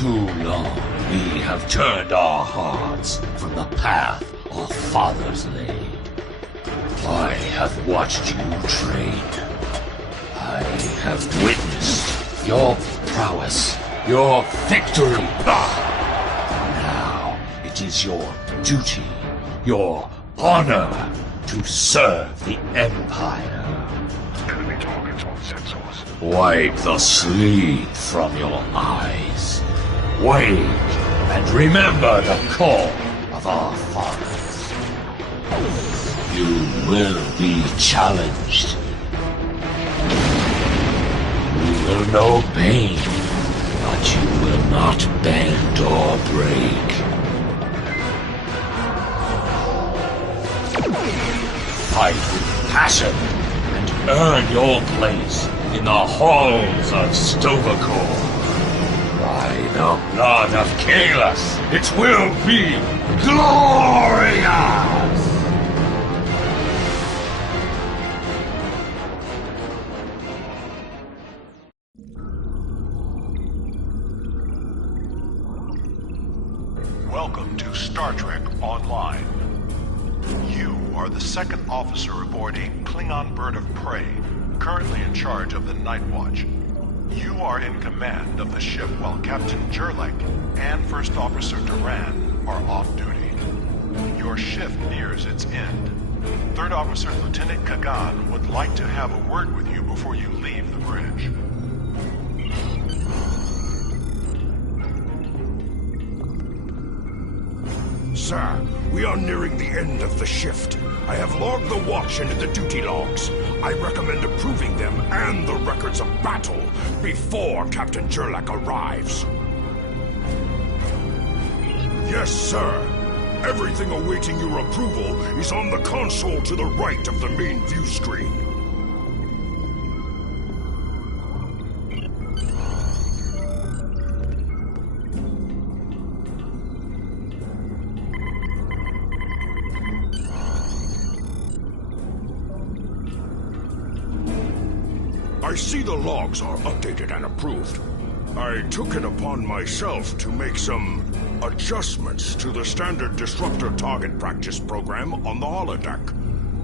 too long we have turned our hearts from the path our fathers laid. I have watched you train. I have witnessed your prowess, your victory. Now it is your duty, your honor, to serve the Empire. Enemy targets on sensors. Wipe the sleep from your eyes. Wake and remember the call of our fathers. You will be challenged. You will know pain, but you will not bend or break. Fight with passion and earn your place in the halls of Stovacor. By the blood of Kalis, it will be glorious! Welcome to Star Trek Online. You are the second officer aboard a Klingon bird of prey, currently in charge of the Night Watch. You are in command of the ship while Captain Jurlek and First Officer Duran are off duty. Your shift nears its end. Third Officer Lieutenant Kagan would like to have a word with you before you leave the bridge. Sir, we are nearing the end of the shift. I have logged the watch into the duty logs. I recommend approving them and the records of battle before Captain Jurlek arrives. Yes, sir. Everything awaiting your approval is on the console to the right of the main view screen. I see the logs are updated and approved. I took it upon myself to make some adjustments to the standard disruptor target practice program on the holodeck.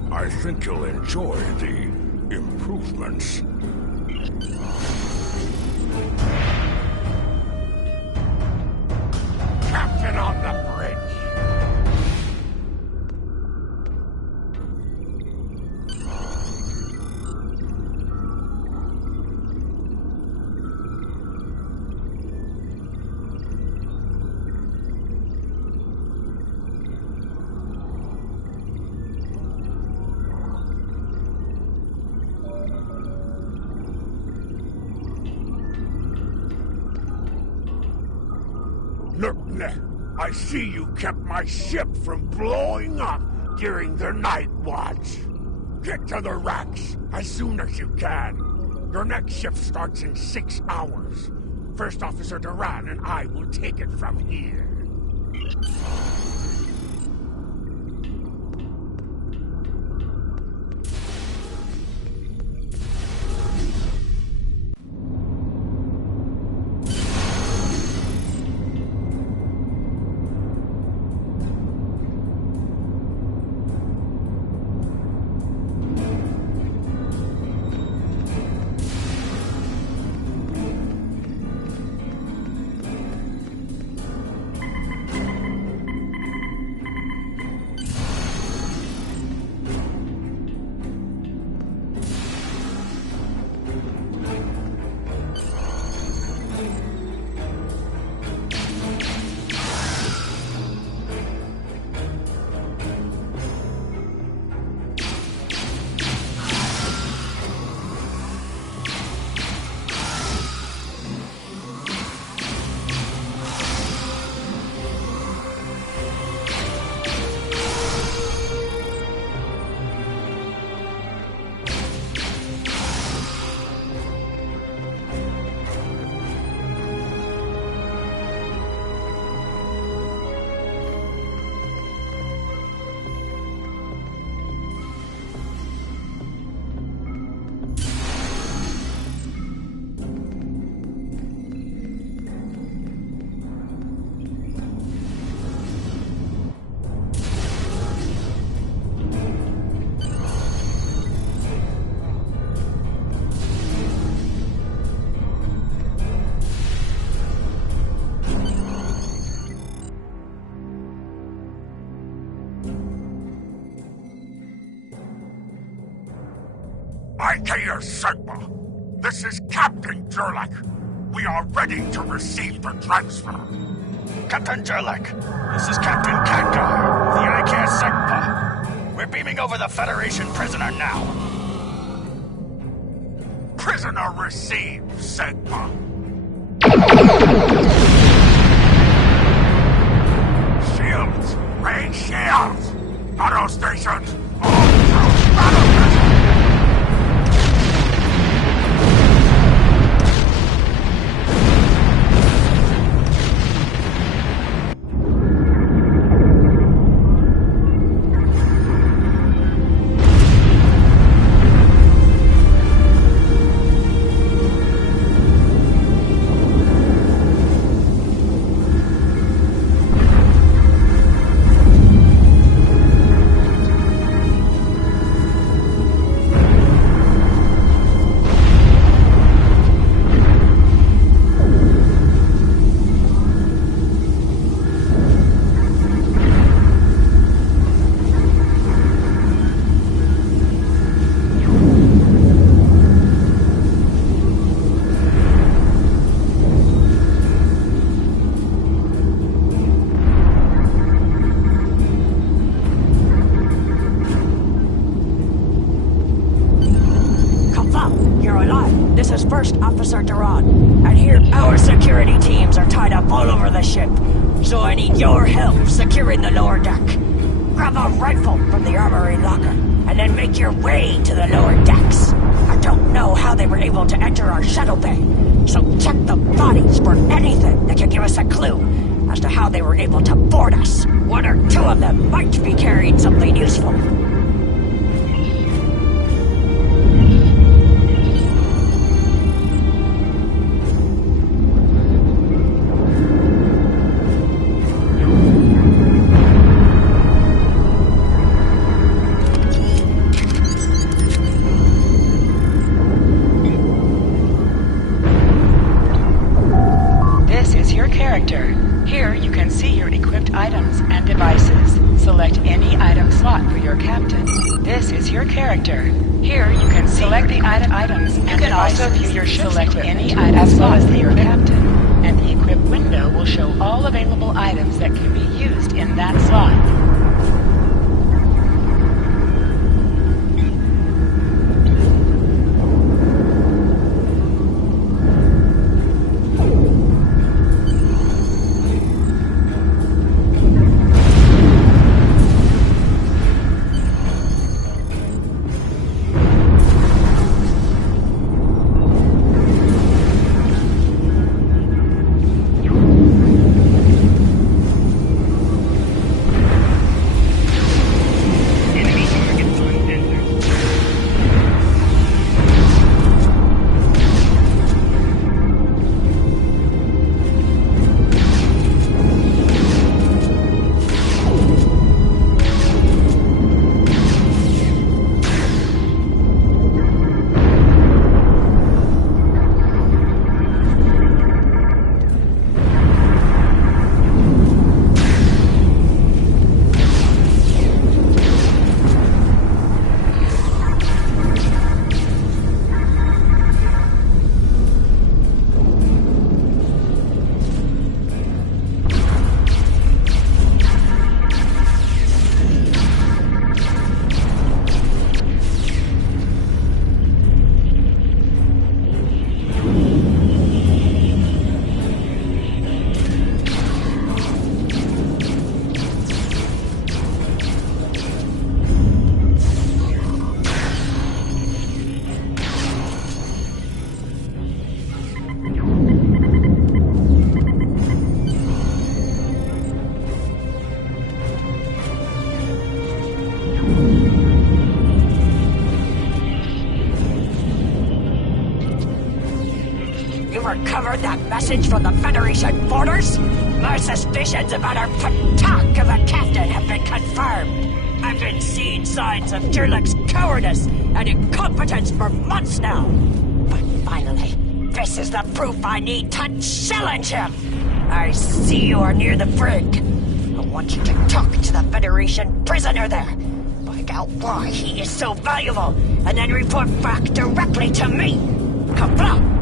I think you'll enjoy the improvements. Captain on the bridge! Look, I see you kept my ship from blowing up during the night watch. Get to the racks as soon as you can. Your next shift starts in 6 hours. First Officer Duran and I will take it from here. there, Sigma. This is Captain Jurlek. We are ready to receive the transfer. Captain Jurlek, this is Captain Catguy, the ICAS Sigma. We're beaming over the Federation prisoner now. Prisoner received, Sigma. Shields! Rain shields! Auto stations! All through battle vessel! First Officer Duran, and here our security teams are tied up all over the ship, so I need your help securing the lower deck. Grab a rifle from the armory locker, and then make your way to the lower decks. I don't know how they were able to enter our shuttle bay, so check the bodies for anything that can give us a clue as to how they were able to board us. One or two of them might be carrying something useful. Here you can see your equipped items and devices. Select any item slot for your captain. This is your character. Here you can select the items and devices. You can also view your ship's select any item slot for your captain. And the equip window will show all available items that can be used in that slot. Recovered that message from the Federation borders? My suspicions about our patak of a captain have been confirmed. I've been seeing signs of Jurlek's cowardice and incompetence for months now. But finally, this is the proof I need to challenge him. I see you are near the brig. I want you to talk to the Federation prisoner there. Find out why he is so valuable and then report back directly to me. Kapla!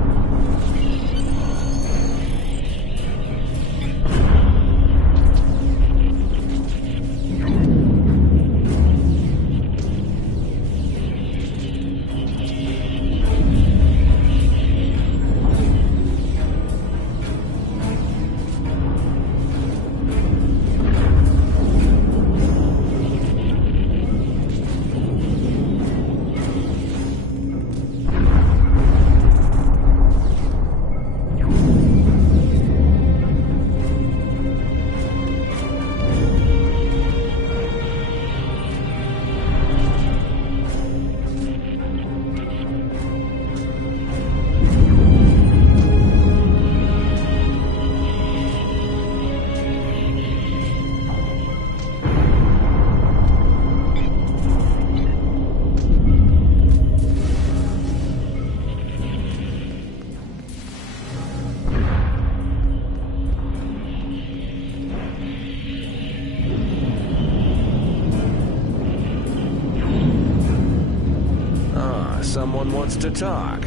Someone wants to talk.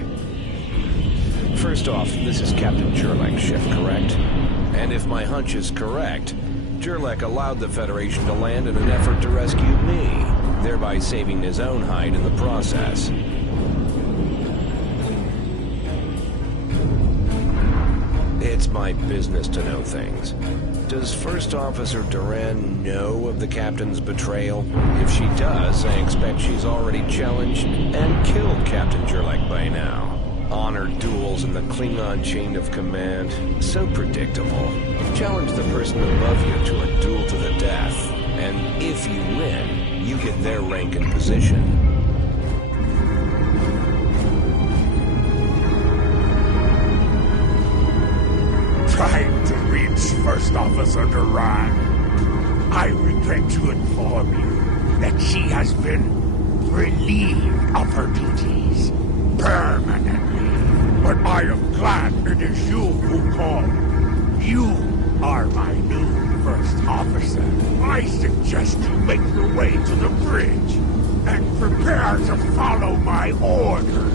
First off, this is Captain Jurlek's ship, correct? And if my hunch is correct, Jurlek allowed the Federation to land in an effort to rescue me, thereby saving his own hide in the process. It's my business to know things. Does First Officer Duran know of the Captain's betrayal? If she does, I expect she's already challenged and killed Captain Jurlek by now. Honor duels in the Klingon chain of command. So predictable. Challenge the person above you to a duel to the death. And if you win, you get their rank and position. Trying to reach First Officer Duran. I regret to inform you that she has been relieved of her duties permanently. But I am glad it is you who called. You are my new First Officer. I suggest you make your way to the bridge and prepare to follow my orders.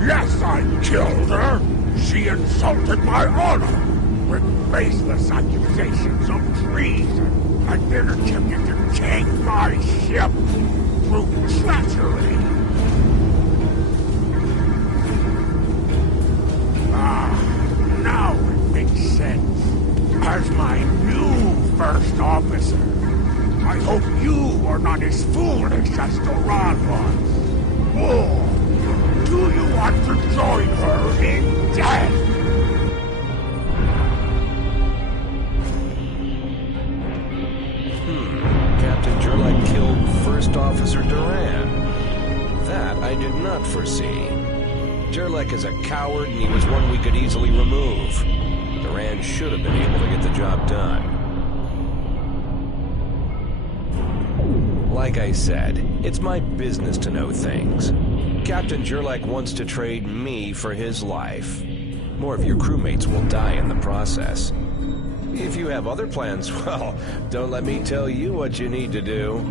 Yes, I killed her. She insulted my honor with baseless accusations of treason and then attempted to take my ship through treachery. Now it makes sense. As my new First Officer, I hope you are not as foolish as Duran was. Or do you want to join her in death? Captain Jurlek killed First Officer Duran. That I did not foresee. Jurlek is a coward and he was one we could easily remove. Duran should have been able to get the job done. Like I said, it's my business to know things. Captain Jurlek wants to trade me for his life. More of your crewmates will die in the process. If you have other plans, well, don't let me tell you what you need to do.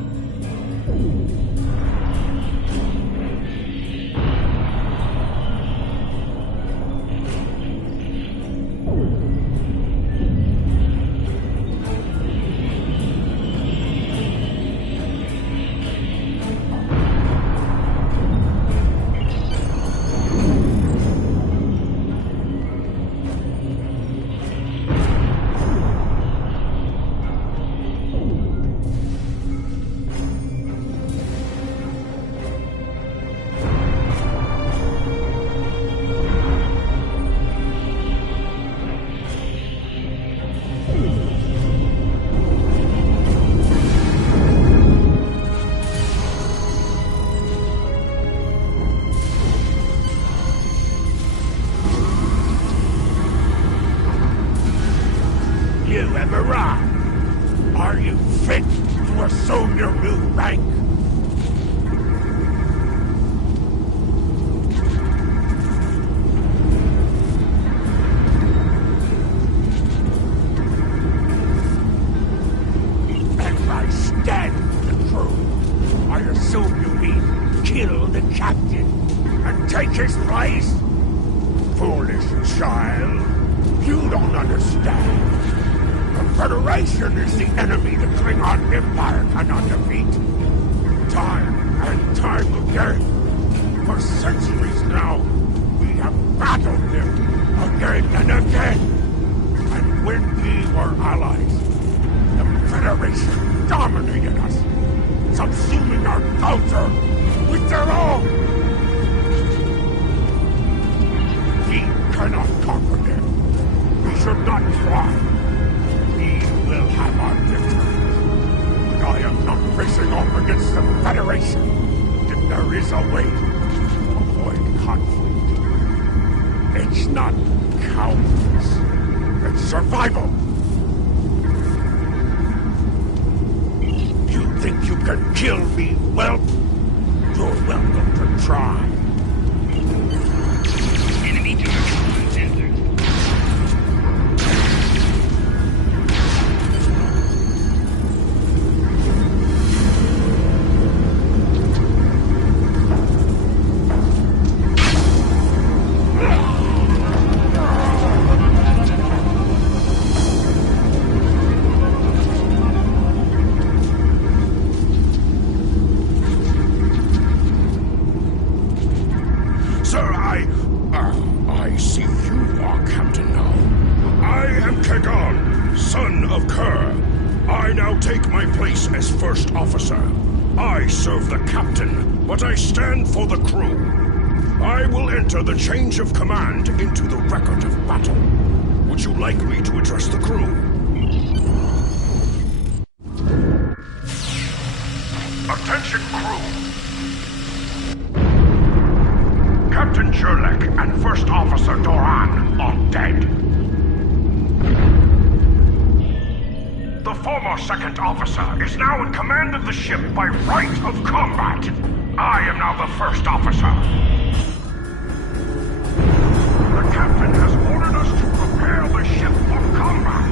You have arrived. Are you fit to assume your new rank? And I stand with the truth. and take his place? Foolish child. You don't understand. The Federation is the enemy the Klingon Empire cannot defeat. Time and time again. For centuries now, we have battled them again and again. And when we were allies, the Federation dominated us, subsuming our culture with their own. We cannot conquer them. We should not try. We will have our victory. But I am not facing off against the Federation. If there is a way to avoid conflict, it's not cowardice. It's survival. You think you can kill me, well, you're welcome to try. Enemy target uncensored. Sir, I see you are Captain now. I am Kagan, son of Kerr. I now take my place as First Officer. I serve the Captain, but I stand for the crew. I will enter the change of command into the record of battle. Would you like me to address the crew? Attention, crew! Captain Jurlek and First Officer Doran are dead. The former Second Officer is now in command of the ship by right of combat. I am now the First Officer. The Captain has ordered us to prepare the ship for combat.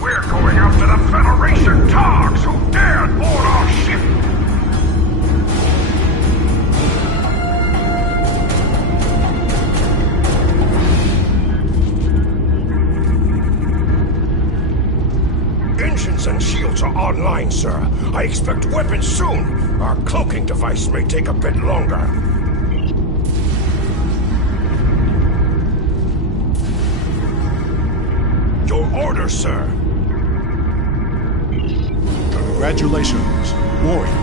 We're going after the Federation Targs who dared board our ship. Engines and shields are online, sir. I expect weapons soon. Our cloaking device may take a bit longer. Your order, sir. Congratulations, warrior.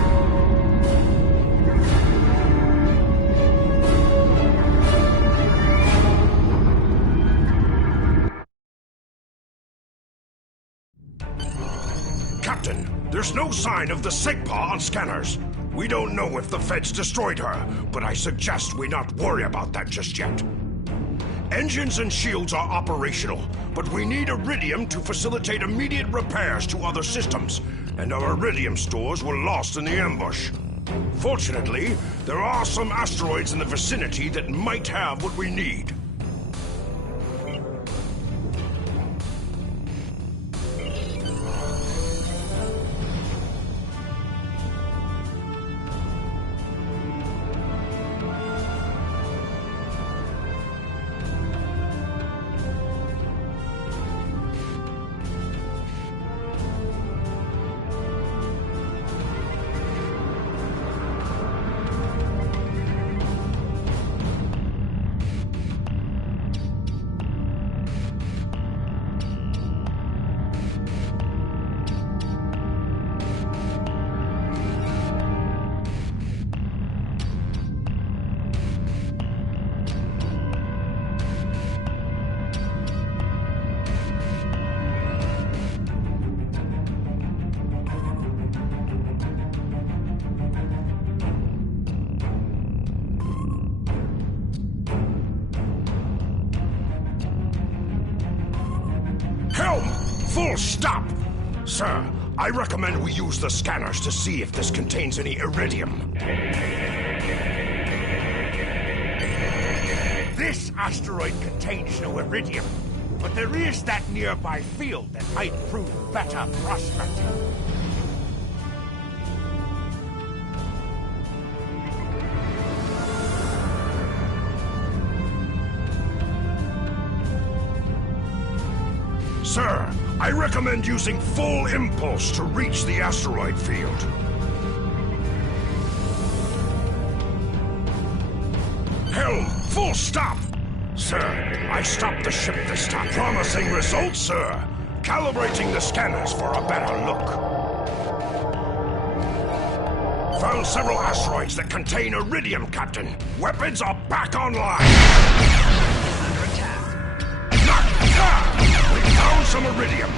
Captain, there's no sign of the Sigpa on scanners. We don't know if the Feds destroyed her, but I suggest we not worry about that just yet. Engines and shields are operational, but we need iridium to facilitate immediate repairs to other systems, and our iridium stores were lost in the ambush. Fortunately, there are some asteroids in the vicinity that might have what we need. Helm! Full stop! Sir, I recommend we use the scanners to see if this contains any iridium. This asteroid contains no iridium, but there is that nearby field that might prove better prospecting. I recommend using full impulse to reach the asteroid field. Helm, full stop! Sir, I stopped the ship this time. Promising results, sir. Calibrating the scanners for a better look. Found several asteroids that contain iridium, Captain. Weapons are back online. Under attack. We found some iridium.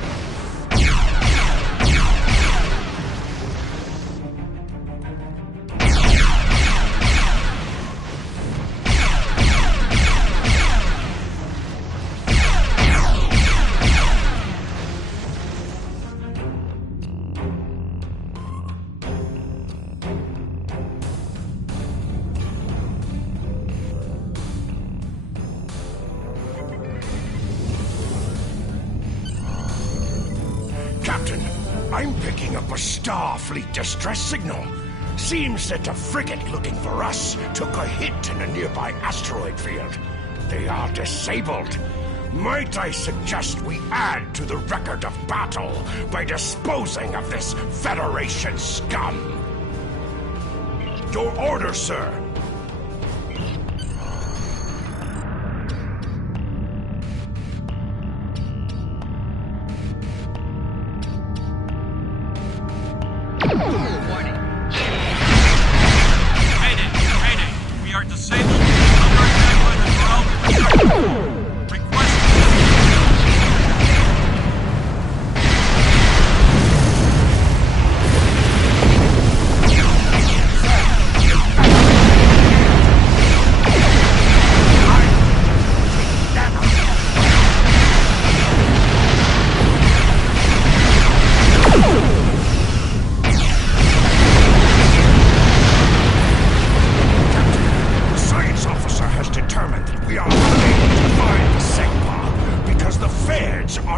Captain, I'm picking up a Starfleet distress signal. Seems that a frigate looking for us took a hit in a nearby asteroid field. They are disabled. Might I suggest we add to the record of battle by disposing of this Federation scum? Your order, sir. Warning. Mayday! We are disabled. Under attack by the Drell. Request.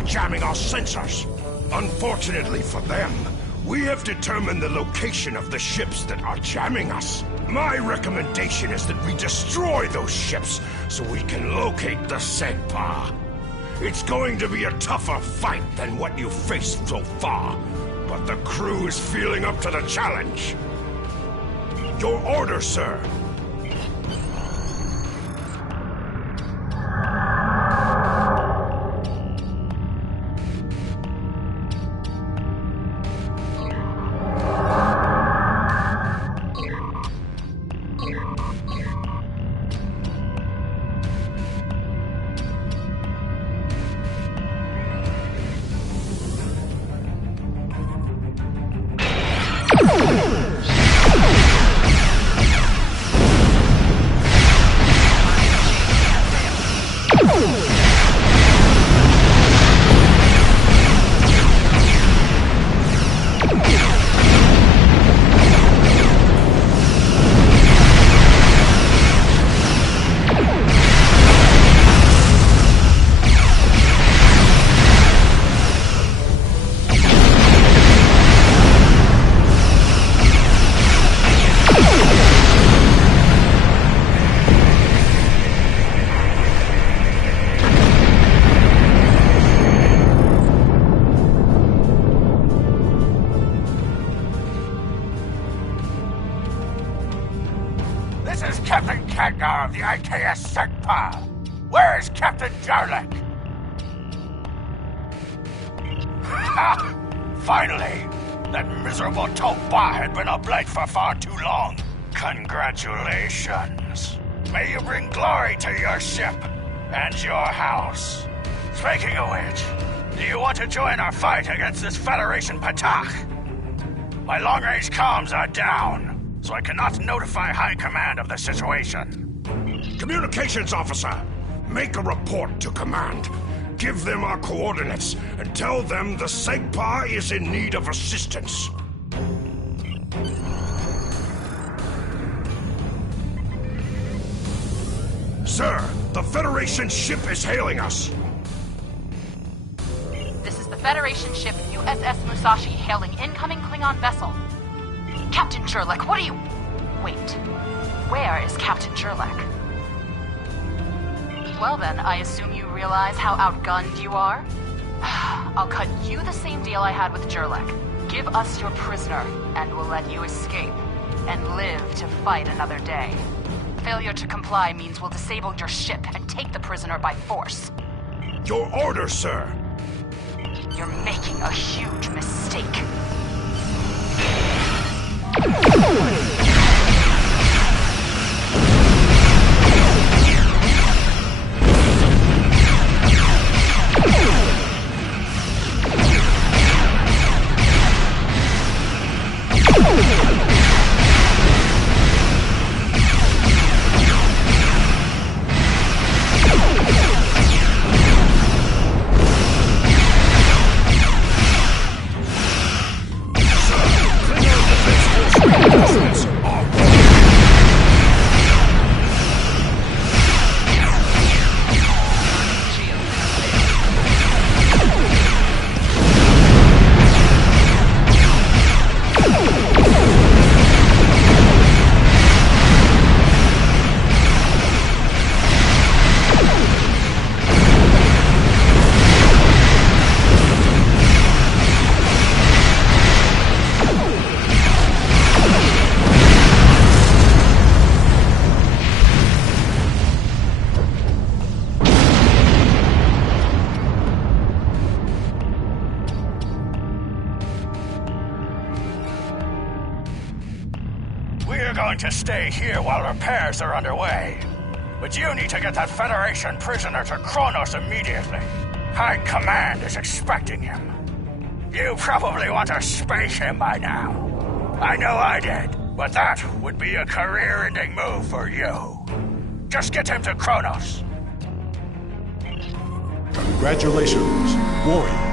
Jamming our sensors. Unfortunately for them, we have determined the location of the ships that are jamming us. My recommendation is that we destroy those ships so we can locate the Segpa. It's going to be a tougher fight than what you've faced so far, but the crew is feeling up to the challenge. Your order, sir. This is Captain Kangar of the IKS Segpa. Where is Captain Jarlek? Finally! That miserable Topa had been up late for far too long. Congratulations. May you bring glory to your ship and your house. Speaking of which, do you want to join our fight against this Federation Patach? My long-range comms are down, so I cannot notify High Command of the situation. Communications officer, make a report to command. Give them our coordinates and tell them the Segpa is in need of assistance. Sir, the Federation ship is hailing us. This is the Federation ship USS Musashi hailing incoming Klingon vessel. Captain Jerlek, what are you... Wait. Where is Captain Jerlek? Well then, I assume you realize how outgunned you are? I'll cut you the same deal I had with Jurlek. Give us your prisoner, and we'll let you escape, and live to fight another day. Failure to comply means we'll disable your ship and take the prisoner by force. Your order, sir! You're making a huge mistake. We're going to stay here while repairs are underway. But you need to get that Federation prisoner to Kronos immediately. High Command is expecting him. You probably want to spank him by now. I know I did, but that would be a career-ending move for you. Just get him to Kronos. Congratulations, warrior.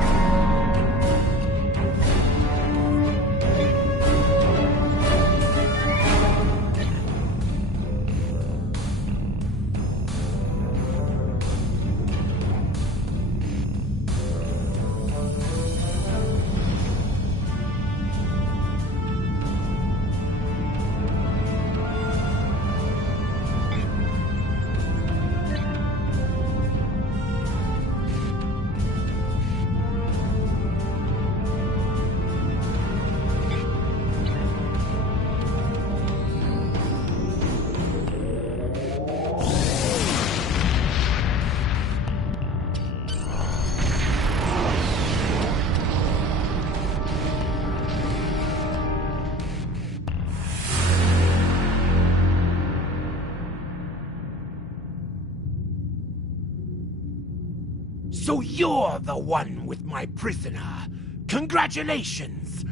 So you're the one with my prisoner. Congratulations!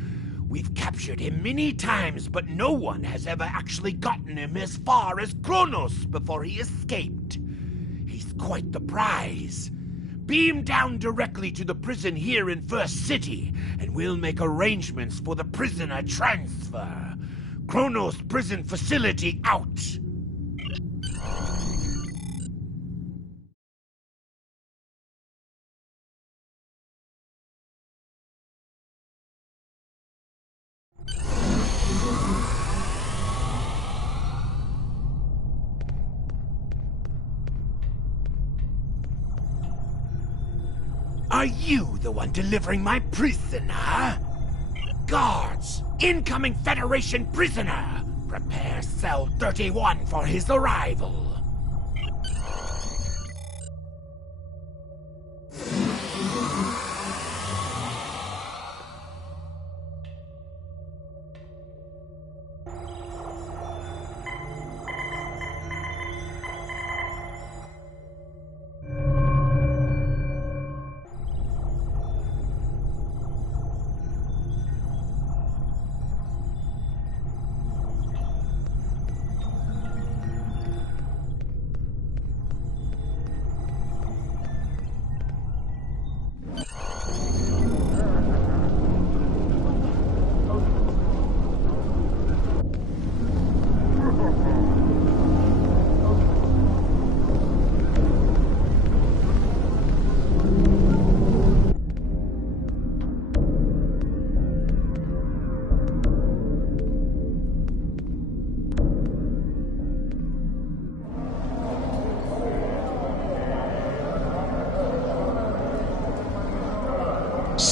We've captured him many times, but no one has ever actually gotten him as far as Kronos before he escaped. He's quite the prize. Beam down directly to the prison here in First City, and we'll make arrangements for the prisoner transfer. Kronos prison facility out. Are you the one delivering my prisoner? Guards! Incoming Federation prisoner! Prepare Cell 31 for his arrival.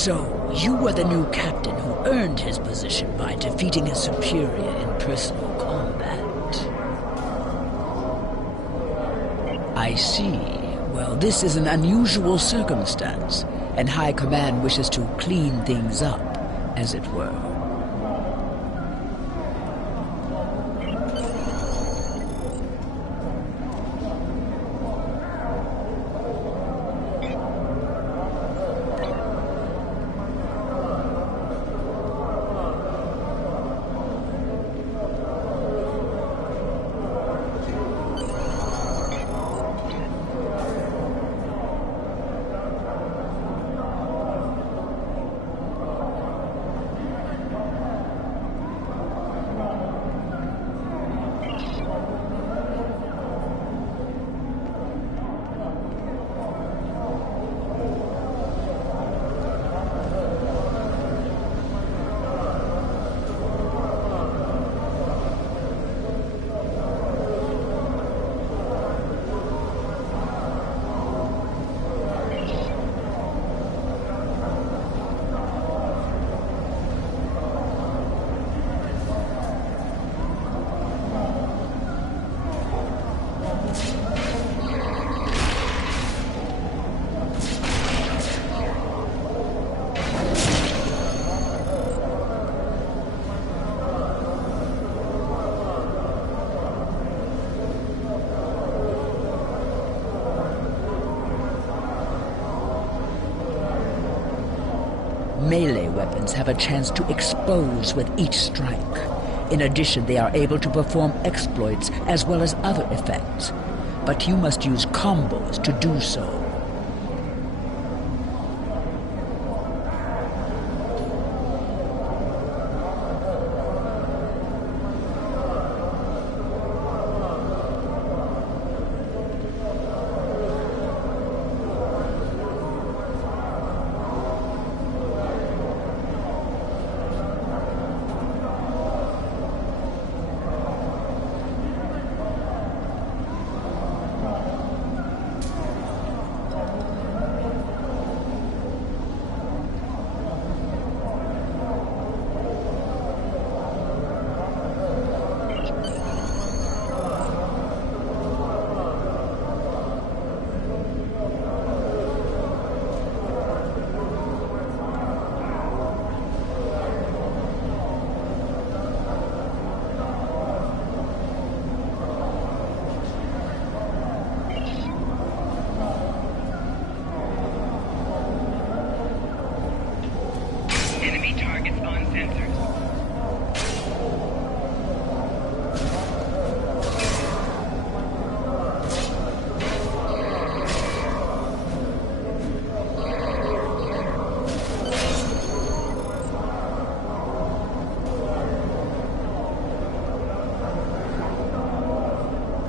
So, you were the new captain who earned his position by defeating his superior in personal combat. I see. Well, this is an unusual circumstance, and High Command wishes to clean things up, as it were. Melee weapons have a chance to expose with each strike. In addition, they are able to perform exploits as well as other effects. But you must use combos to do so.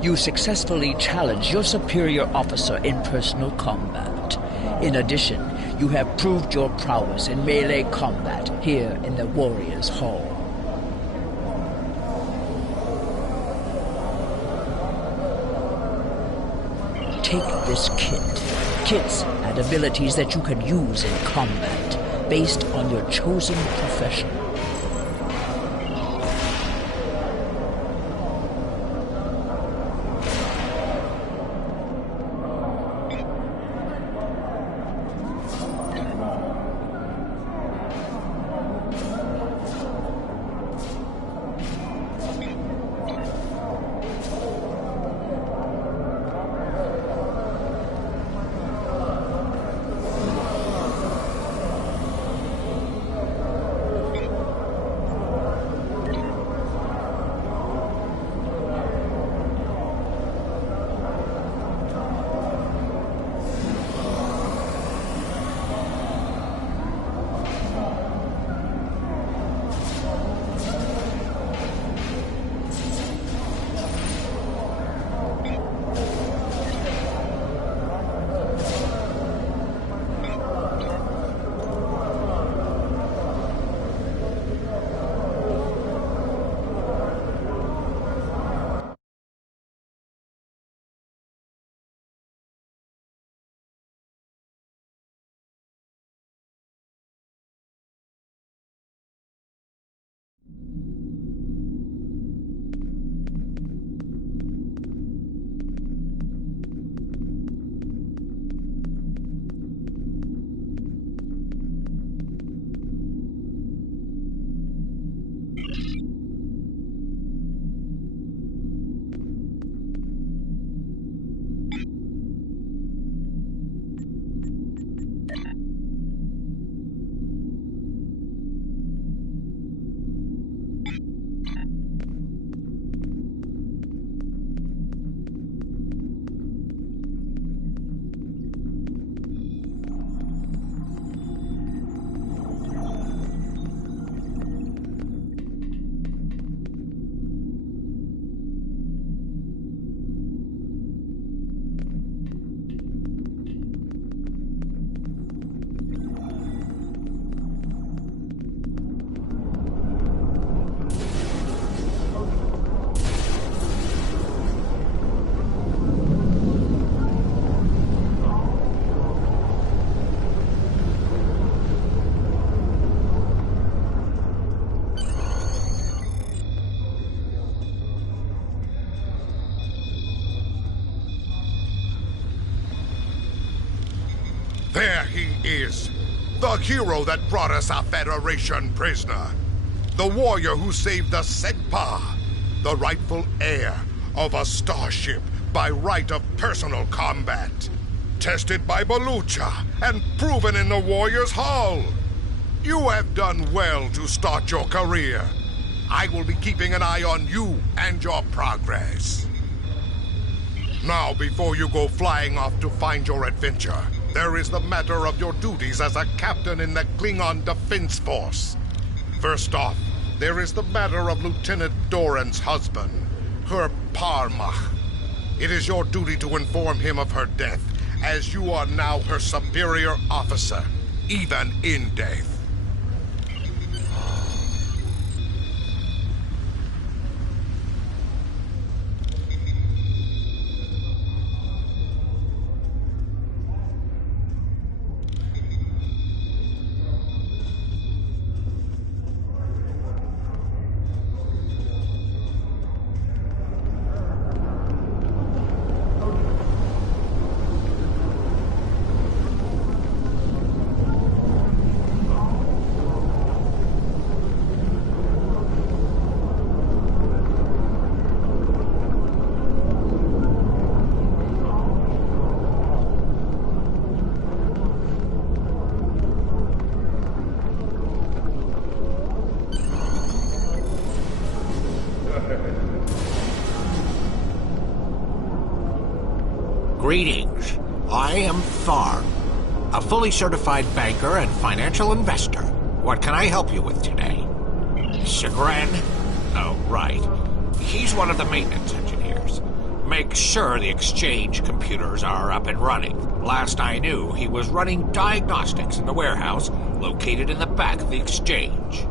You successfully challenge your superior officer in personal combat. In addition, you have proved your prowess in melee combat here in the Warriors' Hall. Take this kit. Kits add abilities that you can use in combat, based on your chosen profession. There he is. The hero that brought us a Federation prisoner. The warrior who saved the Segpa. The rightful heir of a starship by right of personal combat. Tested by Balucha and proven in the warrior's hall. You have done well to start your career. I will be keeping an eye on you and your progress. Now, before you go flying off to find your adventure, there is the matter of your duties as a captain in the Klingon Defense Force. First off, there is the matter of Lieutenant Doran's husband, her Parmach. It is your duty to inform him of her death, as you are now her superior officer, even in death. Greetings. I am Tharn, a fully certified banker and financial investor. What can I help you with today? Chagrin? Oh, right. He's one of the maintenance engineers. Make sure the exchange computers are up and running. Last I knew, he was running diagnostics in the warehouse located in the back of the exchange.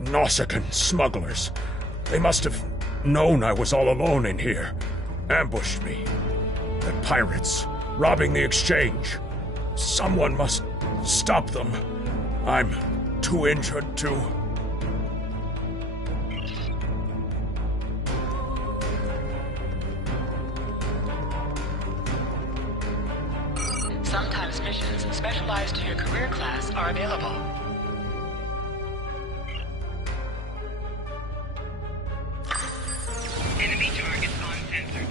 Nausicaan smugglers. They must have known I was all alone in here. Ambushed me. The pirates, robbing the exchange. Someone must stop them. I'm too injured to... Sometimes missions specialized to your career class are available. Enemy targets uncensored.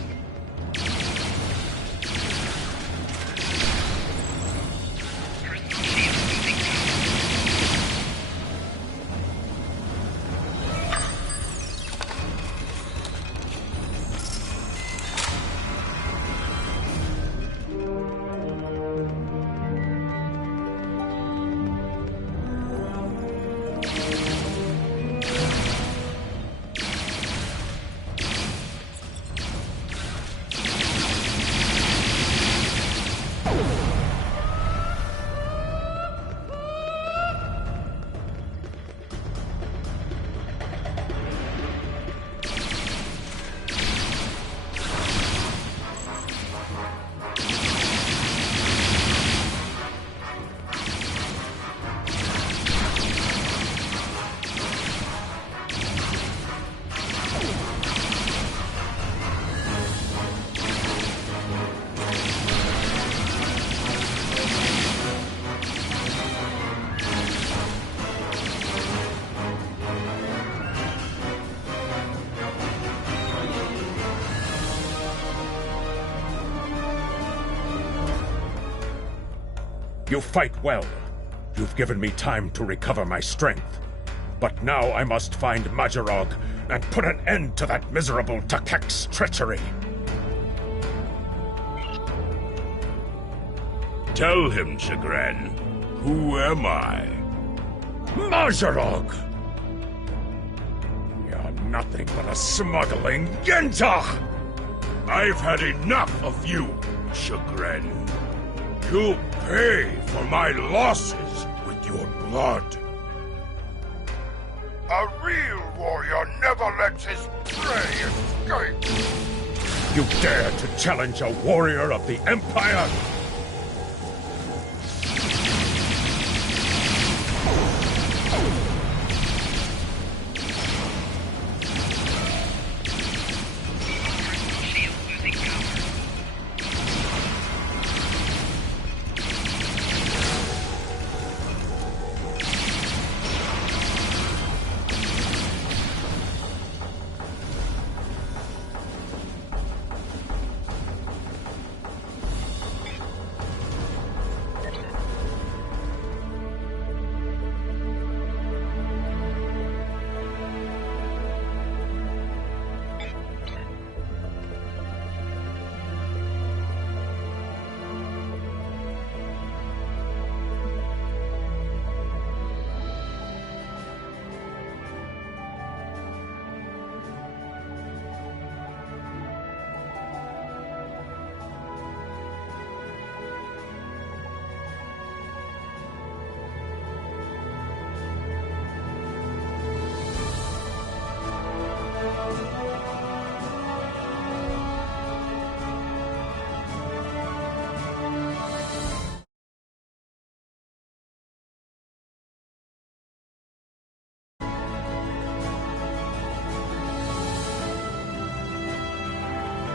Personal shield moving You fight well. You've given me time to recover my strength. But now I must find Majorog and put an end to that miserable Takek's treachery. Tell him, Chagrin. Who am I? Majorog! You're nothing but a smuggling Genja! I've had enough of you, Chagrin. You'll pay for my losses with your blood. A real warrior never lets his prey escape. You dare to challenge a warrior of the Empire?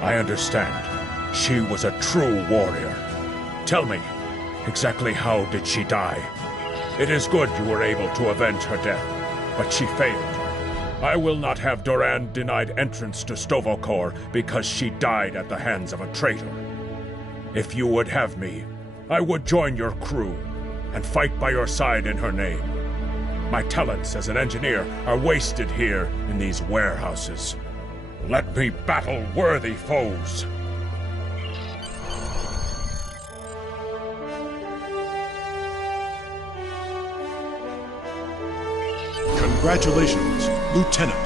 I understand. She was a true warrior. Tell me, exactly how did she die? It is good you were able to avenge her death, but she failed. I will not have Duran denied entrance to Stovokor because she died at the hands of a traitor. If you would have me, I would join your crew and fight by your side in her name. My talents as an engineer are wasted here in these warehouses. Let me battle worthy foes. Congratulations, Lieutenant.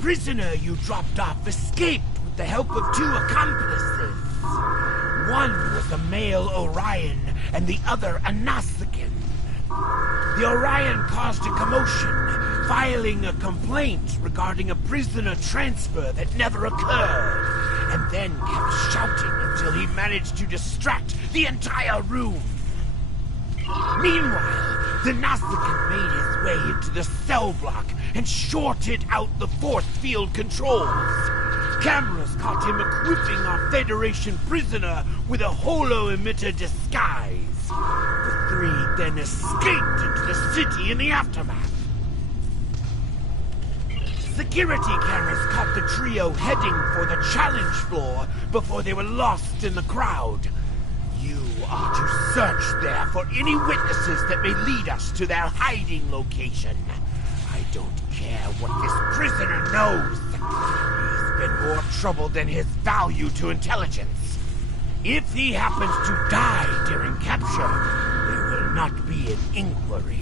Prisoner you dropped off escaped with the help of two accomplices. One was a male Orion, and the other a Nausicaan. The Orion caused a commotion, filing a complaint regarding a prisoner transfer that never occurred, and then kept shouting until he managed to distract the entire room. Meanwhile, the Nausicaan made his way into the cell block and shorted out the force field controls. Cameras caught him equipping our Federation prisoner with a holo-emitter disguise. The three then escaped into the city in the aftermath. Security cameras caught the trio heading for the challenge floor before they were lost in the crowd. You are to search there for any witnesses that may lead us to their hiding location. I don't care what this prisoner knows. He's been more trouble than his value to intelligence. If he happens to die during capture, there will not be an inquiry.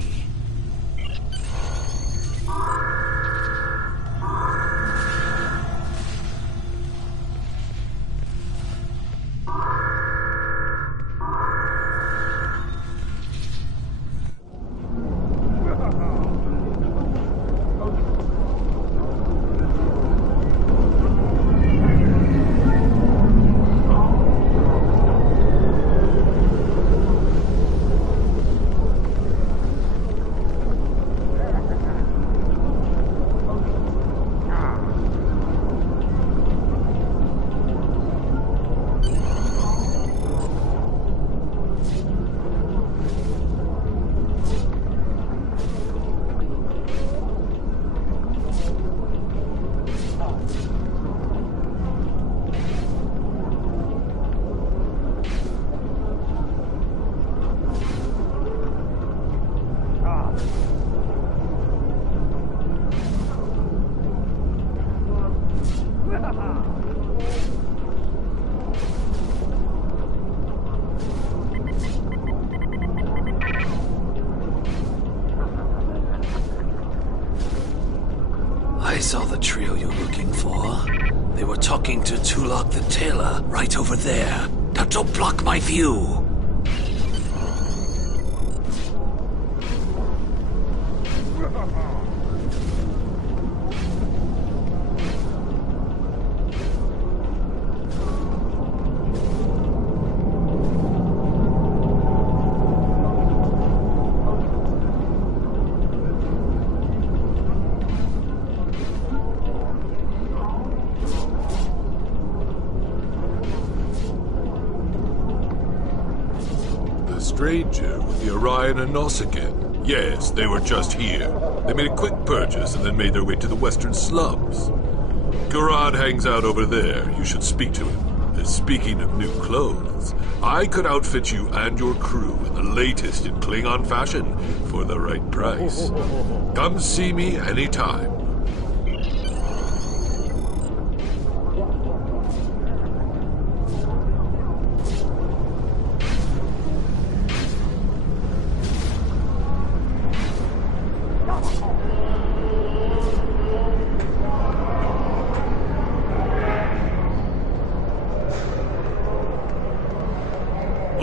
saw the trio you're looking for. They were talking to Tulok the Tailor right over there. Now don't block my view. Stranger with the Orion and Nausicaan. Yes, they were just here. They made a quick purchase and then made their way to the western slums. Garad hangs out over there. You should speak to him. And speaking of new clothes, I could outfit you and your crew in the latest in Klingon fashion for the right price. Come see me anytime.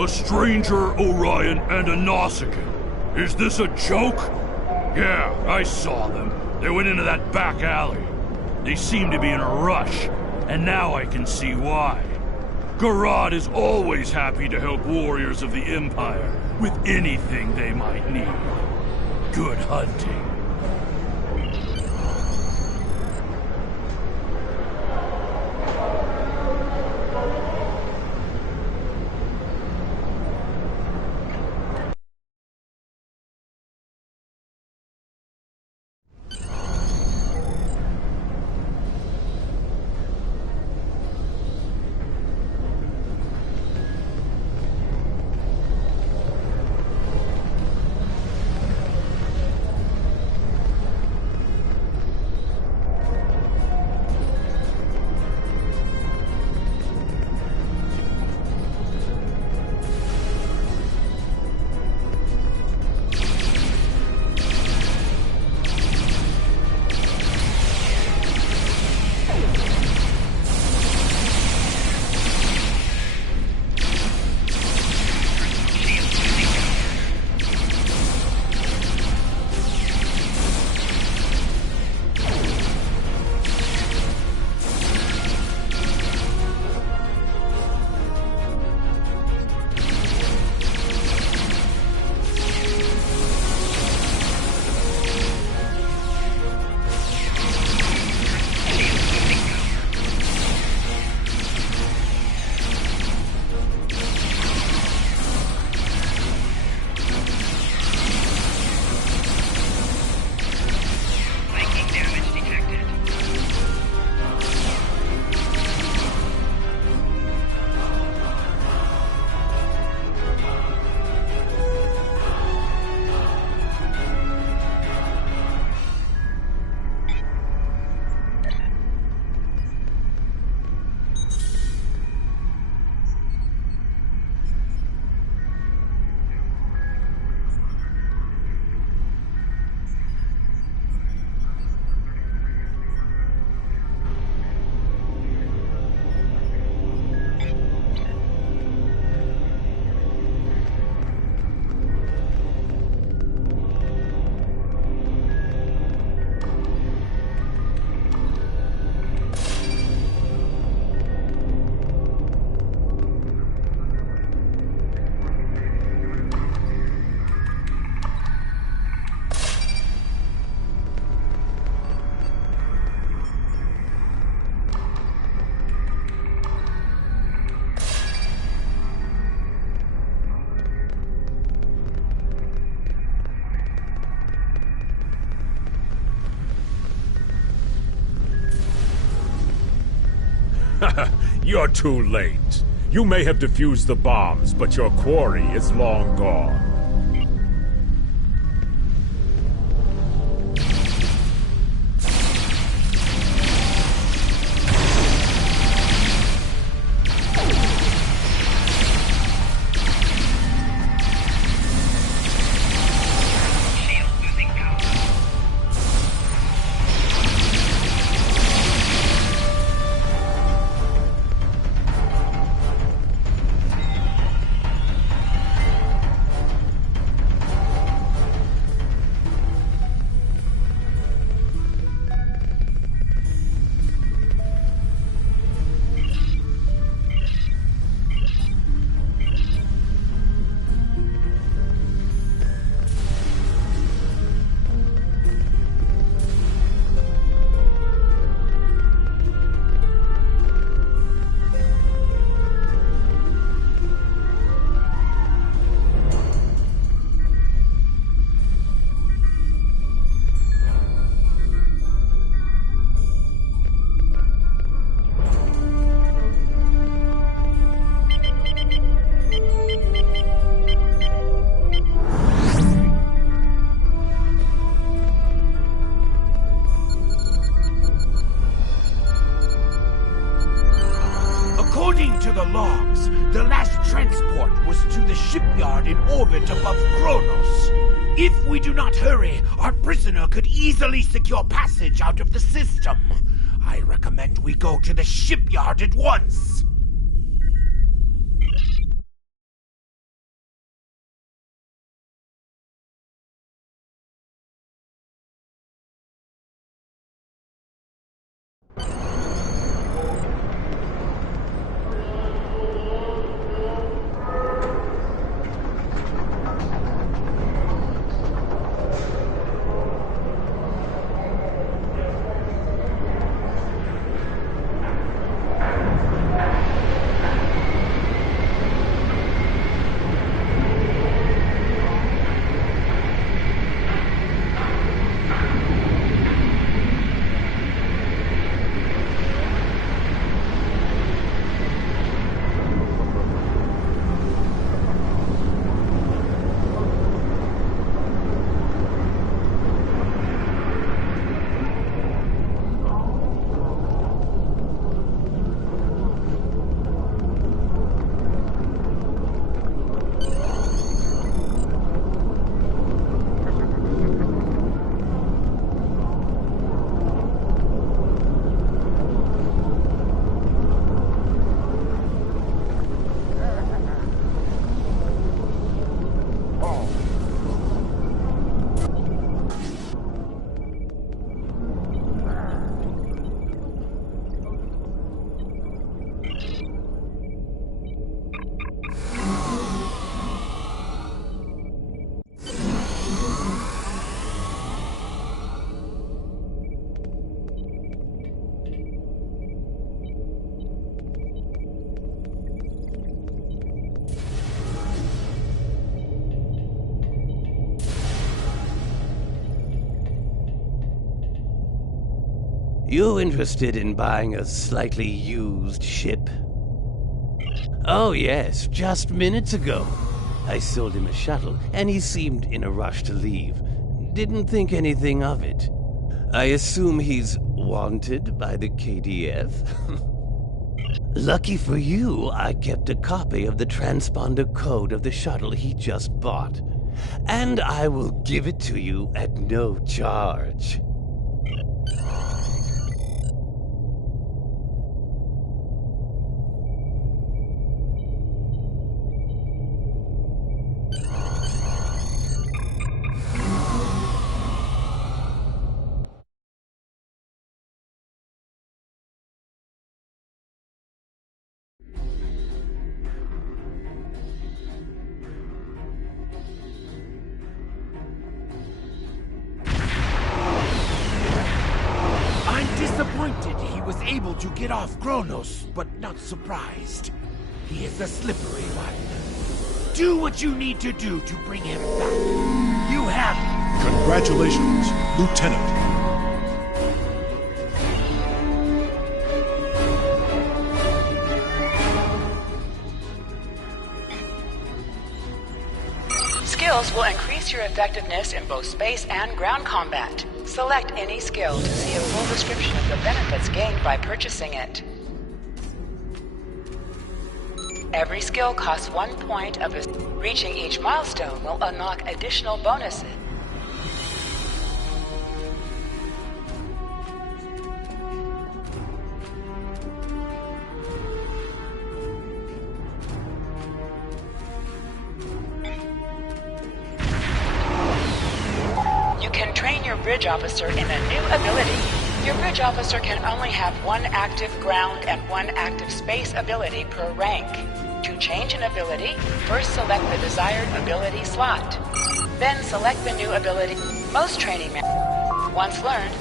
A stranger, Orion, and a Nausicaan. Is this a joke? Yeah, I saw them. They went into that back alley. They seemed to be in a rush, and now I can see why. Garad is always happy to help warriors of the Empire with anything they might need. Good hunting. You're too late. You may have defused the bombs, but your quarry is long gone. If we do not hurry, our prisoner could easily secure passage out of the system. I recommend we go to the shipyard at once. You interested in buying a slightly used ship? Oh yes, just minutes ago. I sold him a shuttle, and he seemed in a rush to leave. Didn't think anything of it. I assume he's wanted by the KDF? Lucky for you, I kept a copy of the transponder code of the shuttle he just bought. And I will give it to you at no charge. Disappointed he was able to get off Kronos, but not surprised. He is a slippery one. Do what you need to do to bring him back. You have him. Congratulations, Lieutenant. Skills will increase your effectiveness in both space and ground combat. Select any skill to see a full description of the benefits gained by purchasing it. Every skill costs 1 point of a... Reaching each milestone will unlock additional bonuses. Bridge officer in a new ability. Your bridge officer can only have 1 active ground and 1 active space ability per rank. To change an ability, first select the desired ability slot. Then select the new ability. Most training methods, once learned,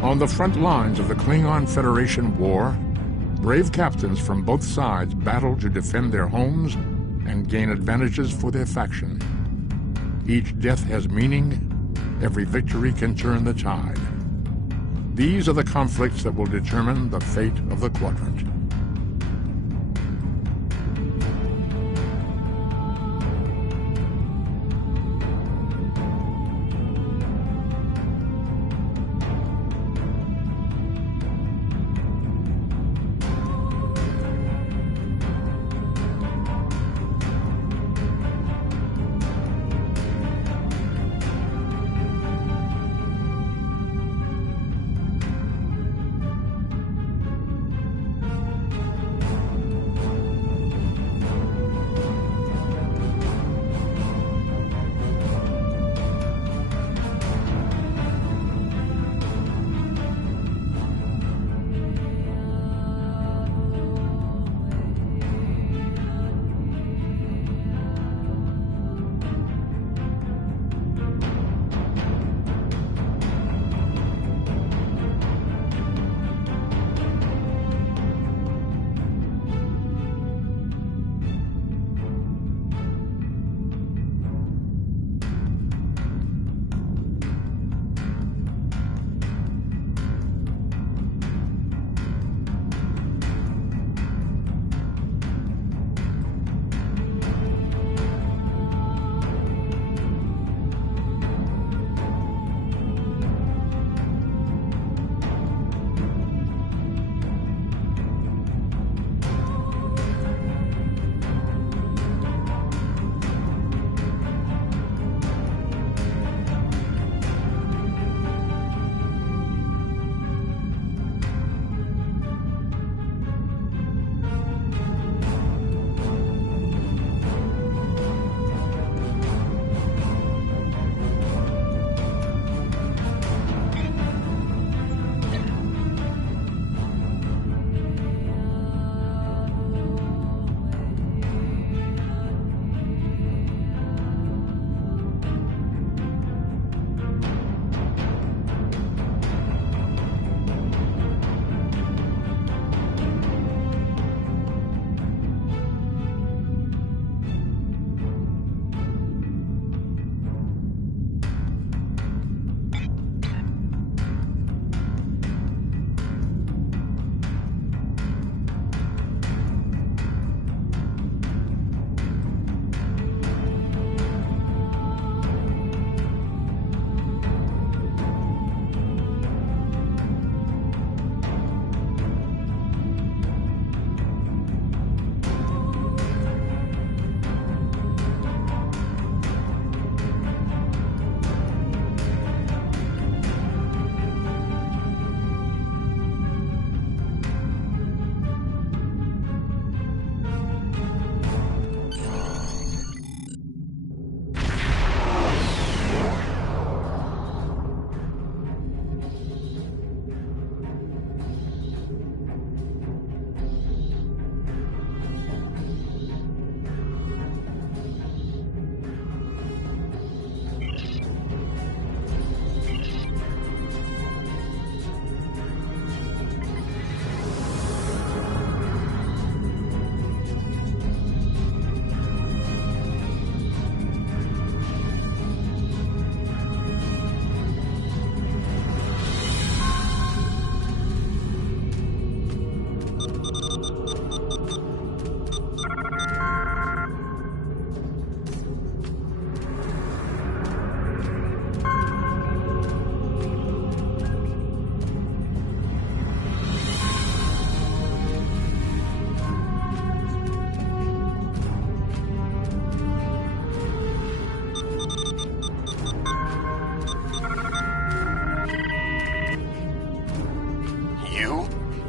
On the front lines of the Klingon Federation war, brave captains from both sides battle to defend their homes and gain advantages for their faction. Each death has meaning. Every victory can turn the tide. These are the conflicts that will determine the fate of the quadrant.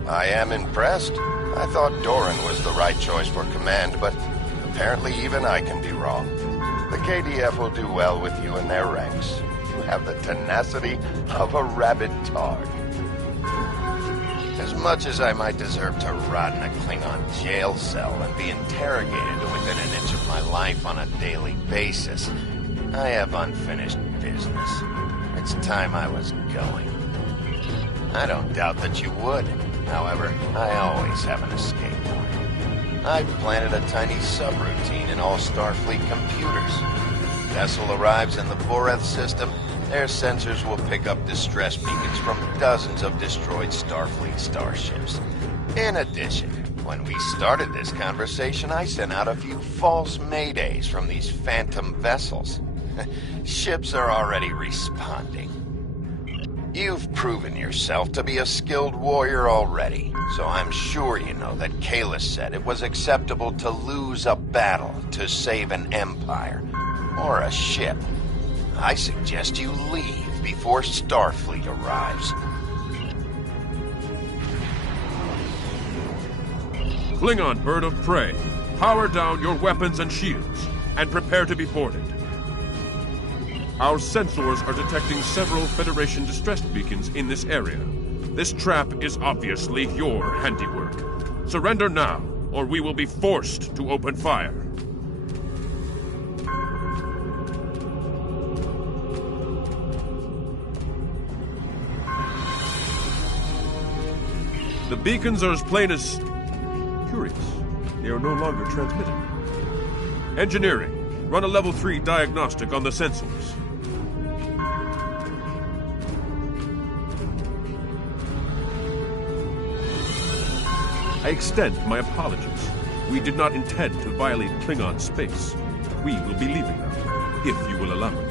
I am impressed. I thought Doran was the right choice for command, but apparently even I can be wrong. The KDF will do well with you in their ranks. You have the tenacity of a rabid dog. As much as I might deserve to rot in a Klingon jail cell and be interrogated within an inch of my life on a daily basis, I have unfinished business. It's time I was going. I don't doubt that you would. However, I always have an escape plan. I've planted a tiny subroutine in all Starfleet computers. If the vessel arrives in the Voreth system, their sensors will pick up distress beacons from dozens of destroyed Starfleet starships. In addition, when we started this conversation, I sent out a few false maydays from these phantom vessels. Ships are already responding. You've proven yourself to be a skilled warrior already, so I'm sure you know that Kalis said it was acceptable to lose a battle to save an empire, or a ship. I suggest you leave before Starfleet arrives. Klingon bird of prey, power down your weapons and shields, and prepare to be boarded. Our sensors are detecting several Federation distress beacons in this area. This trap is obviously your handiwork. Surrender now, or we will be forced to open fire. The beacons are as plain as... curious. They are no longer transmitted. Engineering, run a level 3 diagnostic on the sensors. I extend my apologies. We did not intend to violate Klingon space. We will be leaving now, if you will allow it.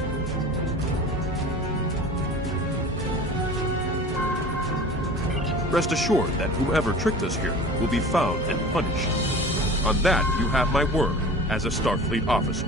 Rest assured that whomever tricked us here will be found and punished. On that, you have my word as a Starfleet officer.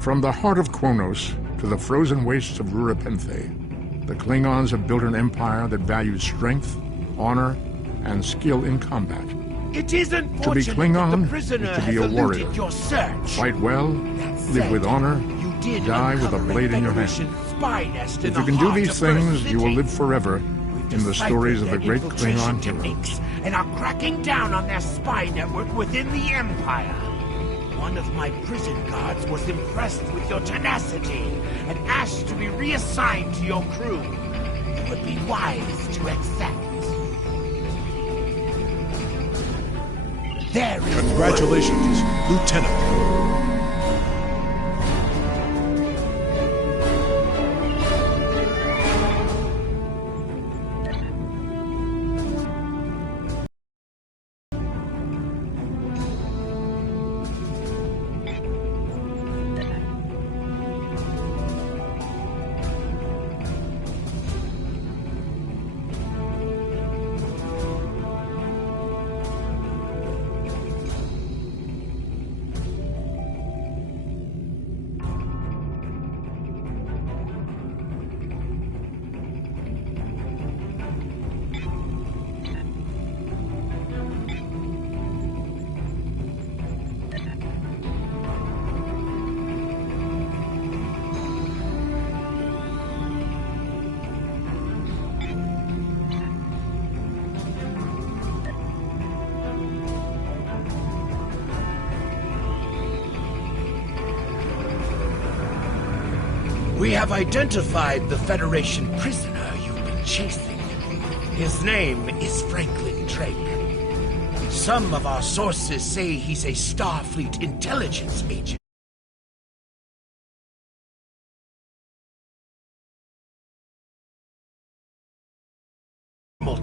From the heart of Kronos to the frozen wastes of Rurapenthe, the Klingons have built an empire that values strength, honor, and skill in combat. It is To be unfortunate Klingon that the is prisoner to be has a warrior. eluded your search. Fight well, live with honor, Did die with a uncover blade in your Federation hand. spy nest in If you the can do heart these of Earth things, you will City. live forever in the stories of the great Infiltration Klingon hero. techniques and are cracking down on their spy network within the Empire. One of my prison guards was impressed with your tenacity and asked to be reassigned to your crew. It would be wise to accept. There is Congratulations, Lieutenant. We have identified the Federation prisoner you've been chasing. His name is Franklin Drake. Some of our sources say he's a Starfleet intelligence agent.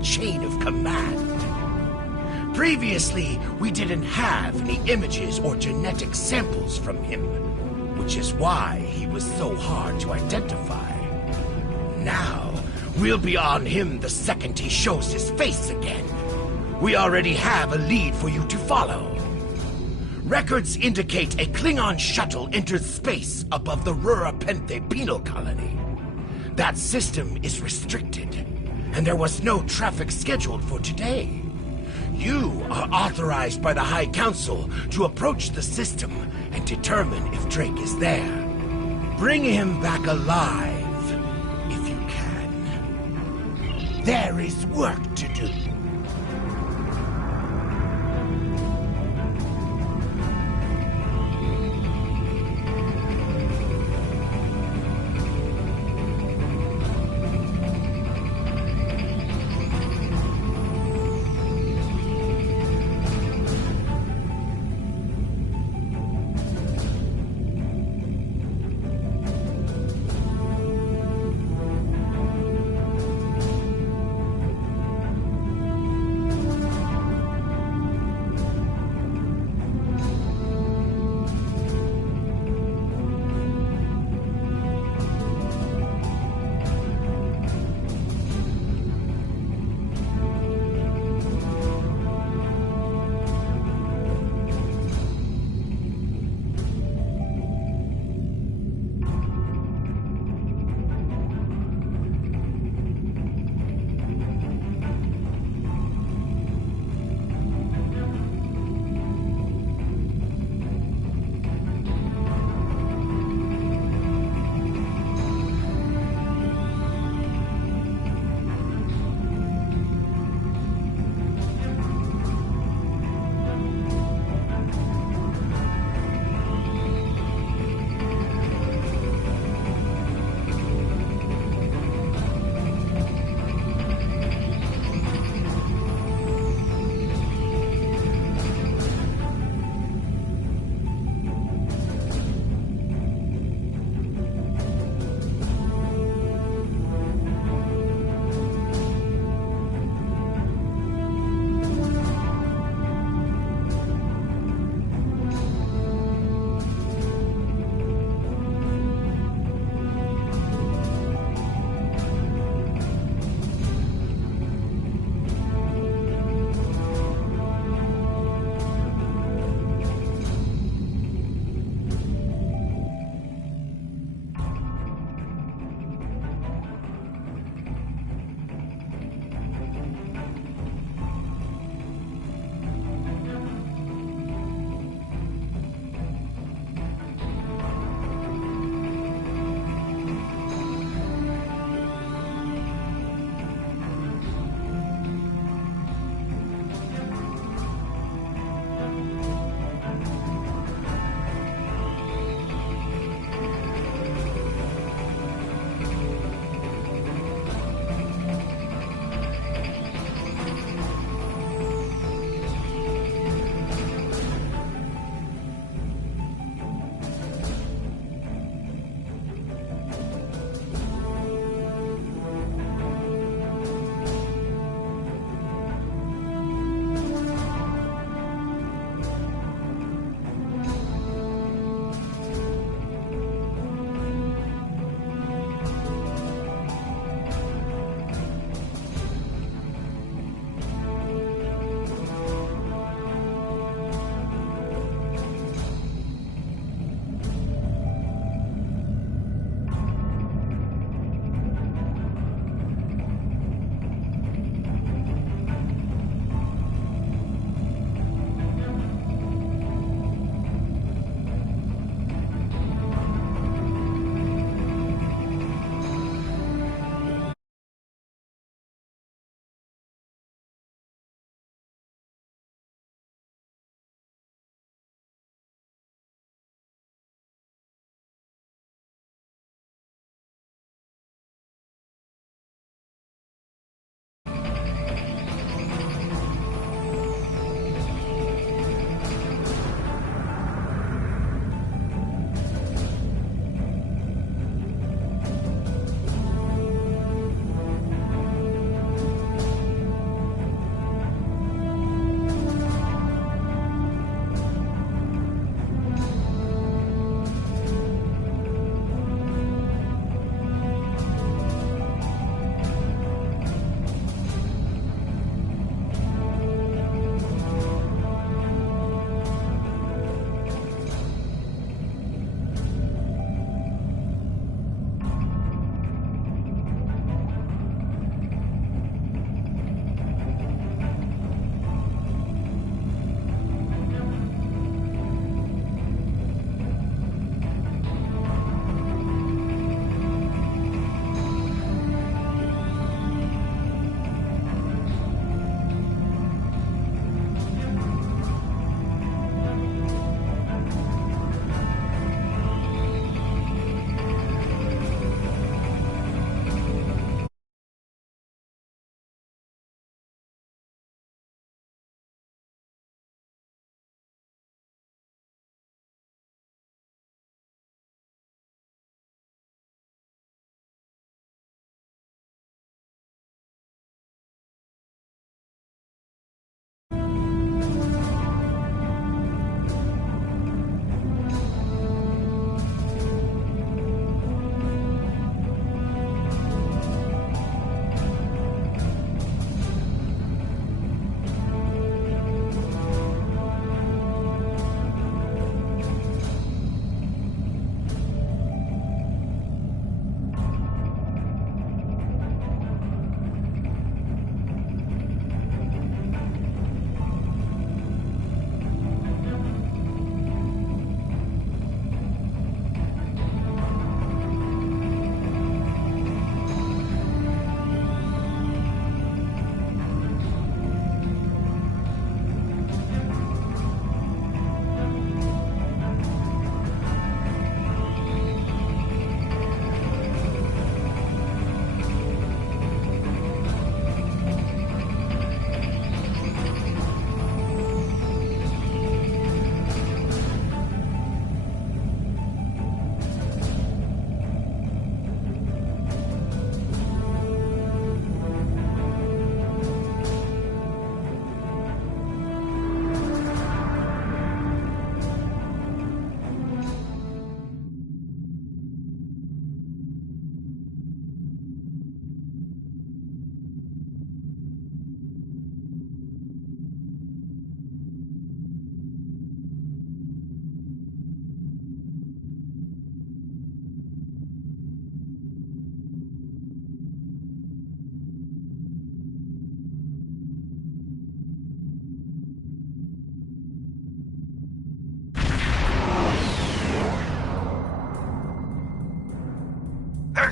Chain of command. Previously, we didn't have any images or genetic samples from him, which is why he was so hard to identify. Now, we'll be on him the second he shows his face again. We already have a lead for you to follow. Records indicate a Klingon shuttle entered space above the Rurapenthe penal colony. That system is restricted, and there was no traffic scheduled for today. You are authorized by the High Council to approach the system and determine if Drake is there. Bring him back alive, if you can. There is work to do.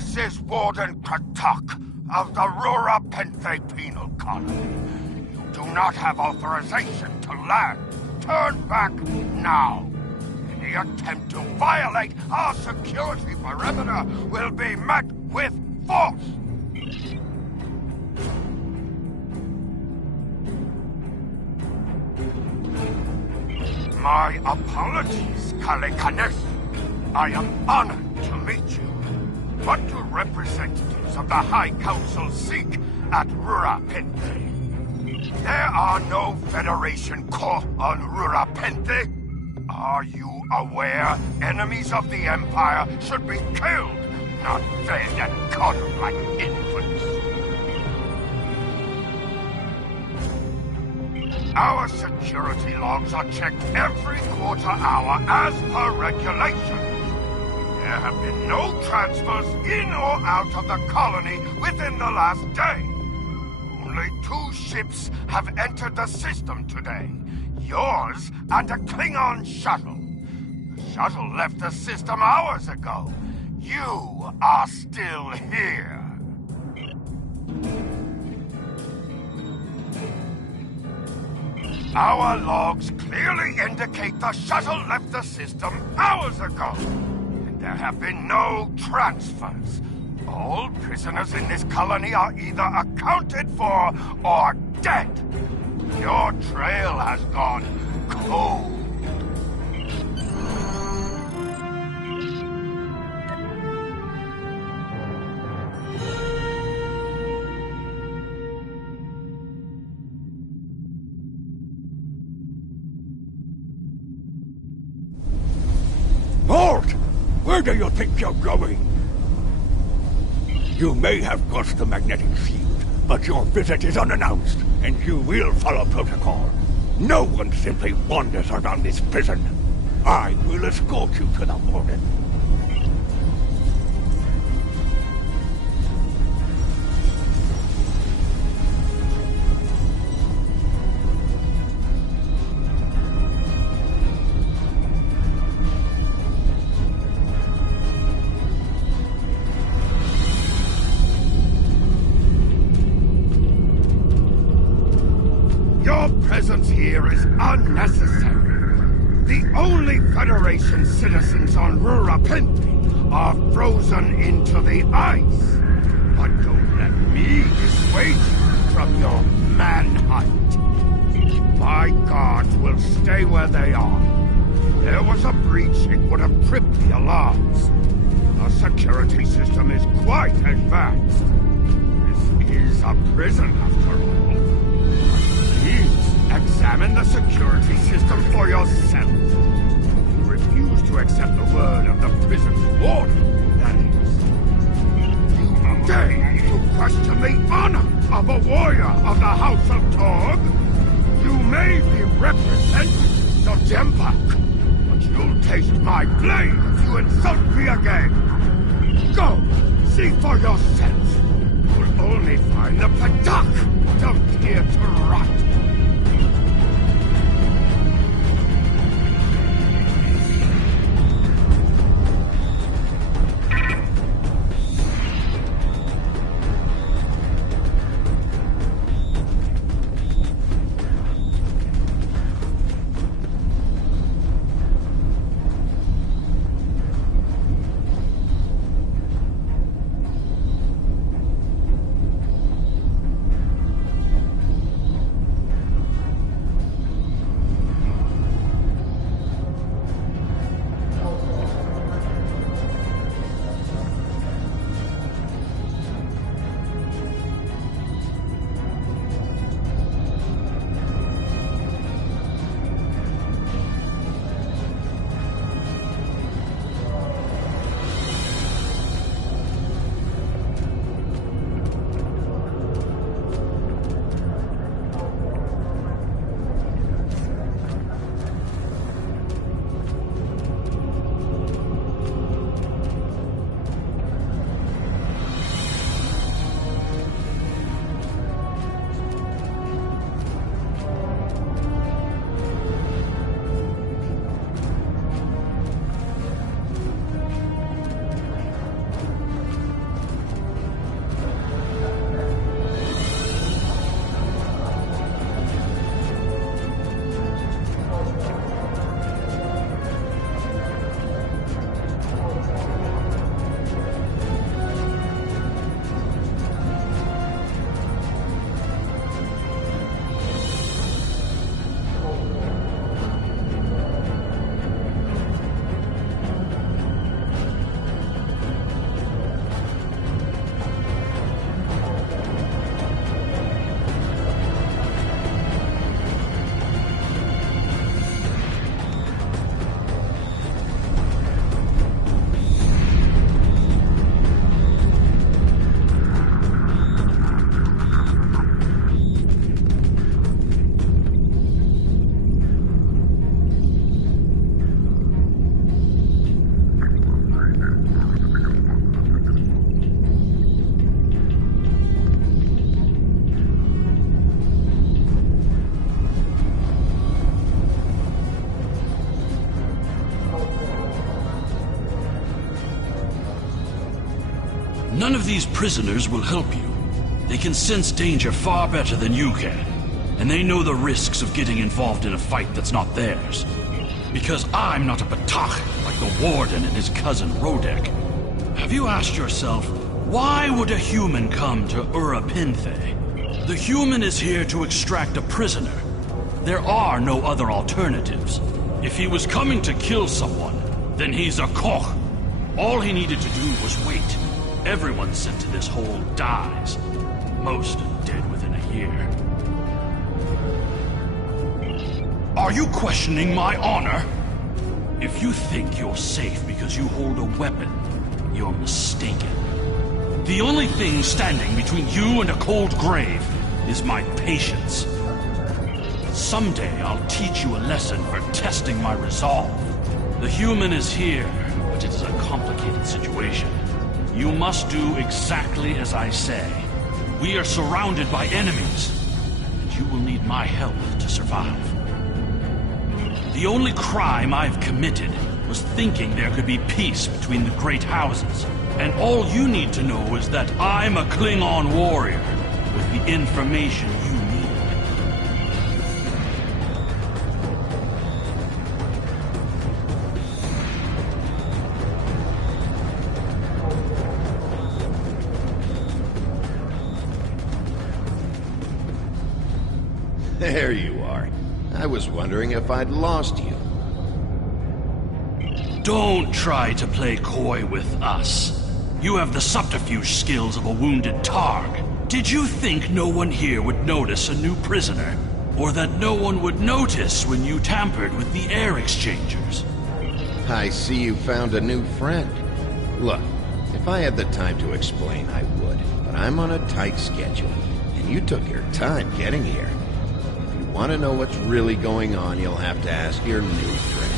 This is Warden Katak of the Rura Penthe Penal Colony. You do not have authorization to land. Turn back now. Any attempt to violate our security perimeter will be met with force. My apologies, Kalekanes. I am honored to meet you. What do representatives of the High Council seek at Rura Penthe? There are no Federation corps on Rura Penthe. Are you aware enemies of the Empire should be killed, not fed and coddled like infants? Our security logs are checked every quarter hour as per regulation. There have been no transfers in or out of the colony within the last day. Only 2 ships have entered the system today. Yours and a Klingon shuttle. The shuttle left the system hours ago. You are still here. Our logs clearly indicate the shuttle left the system hours ago. And there have been no transfers. All prisoners in this colony are either accounted for or dead. Your trail has gone cold. Halt! Where do you think you're going? You may have crossed the magnetic field, but your visit is unannounced, and you will follow protocol. No one simply wanders around this prison. I will escort you to the warden. Your presence here is unnecessary. The only Federation citizens on Rura Penthe are frozen into the ice. But don't let me dissuade you from your manhunt. My guards will stay where they are. If there was a breach, it would have tripped the alarms. Our security system is quite advanced. This is a prison, after all. Please examine the security system for yourself. You refuse to accept the word of the prison's warden, that is. You dare to question the honor of a warrior of the House of Torg? You may be representing the Dempak, but you'll taste my blade if you insult me again. Go, see for yourself. You'll only find the Patak dumped here to rot. None of these prisoners will help you. They can sense danger far better than you can. And they know the risks of getting involved in a fight that's not theirs. Because I'm not a Patach like the Warden and his cousin Rodek. Have you asked yourself, why would a human come to Ura Pinthe? The human is here to extract a prisoner. There are no other alternatives. If he was coming to kill someone, then he's a Koch. All he needed to do was wait. Everyone sent to this hole dies. Most are dead within a year. Are you questioning my honor? If you think you're safe because you hold a weapon, you're mistaken. The only thing standing between you and a cold grave is my patience. Someday I'll teach you a lesson for testing my resolve. The human is here, but it is a complicated situation. You must do exactly as I say. We are surrounded by enemies, and you will need my help to survive. The only crime I've committed was thinking there could be peace between the great houses. And all you need to know is that I'm a Klingon warrior with the information you need. There you are. I was wondering if I'd lost you. Don't try to play coy with us. You have the subterfuge skills of a wounded Targ. Did you think no one here would notice a new prisoner? Or that no one would notice when you tampered with the air exchangers? I see you found a new friend. Look, if I had the time to explain, I would. But I'm on a tight schedule, and you took your time getting here. If you want to know what's really going on, you'll have to ask your new friend.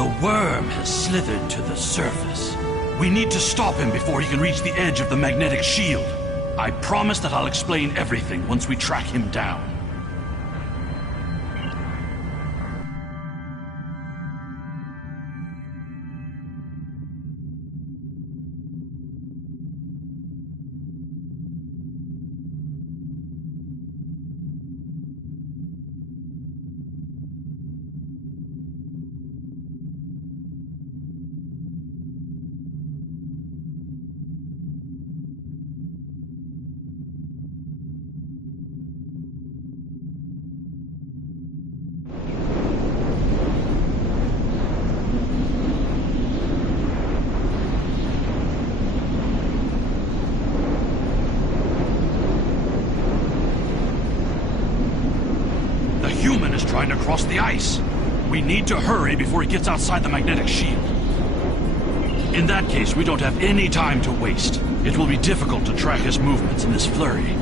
The worm has slithered to the surface. We need to stop him before he can reach the edge of the magnetic shield. I promise that I'll explain everything once we track him down. Trying to cross the ice. We need to hurry before he gets outside the magnetic shield. In that case, we don't have any time to waste. It will be difficult to track his movements in this flurry.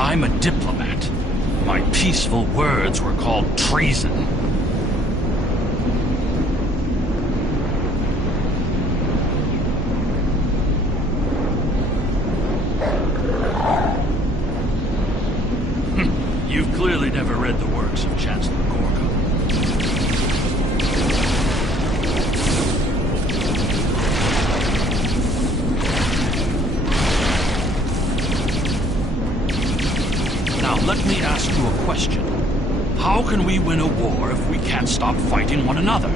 I'm a diplomat. My peaceful words were called treason. You've clearly never read the works of Chancellor Gorgon. Now, let me ask you a question. How can we win a war if we can't stop fighting one another?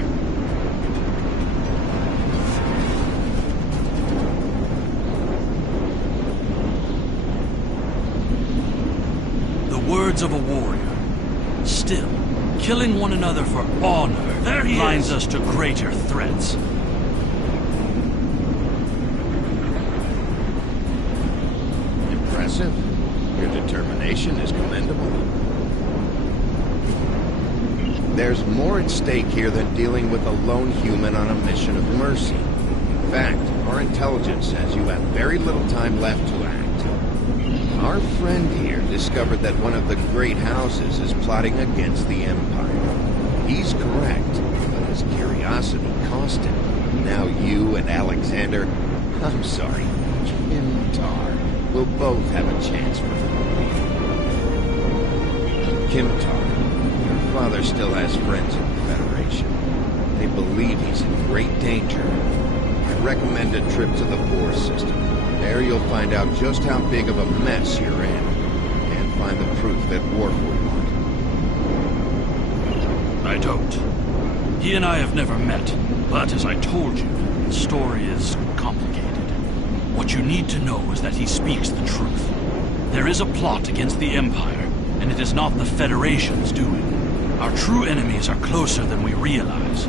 The words of a warrior. Still, killing one another for honor blinds us to greater threats. Impressive. Your determination is commendable. There's more at stake here than dealing with a lone human on a mission of mercy. In fact, our intelligence says you have very little time left to act. Our friend here discovered that one of the great houses is plotting against the Empire. He's correct, but his curiosity cost him. Now you and Alexander, I'm sorry, Kimtar, will both have a chance for the Kimtar, your father still has friends in the Federation. They believe he's in great danger. I recommend a trip to the ps4 system. There you'll find out just how big of a mess you're in, and find the proof that Worf will want. I don't. He and I have never met, but as I told you, the story is complicated. What you need to know is that he speaks the truth. There is a plot against the Empire, and it is not the Federation's doing. Our true enemies are closer than we realize.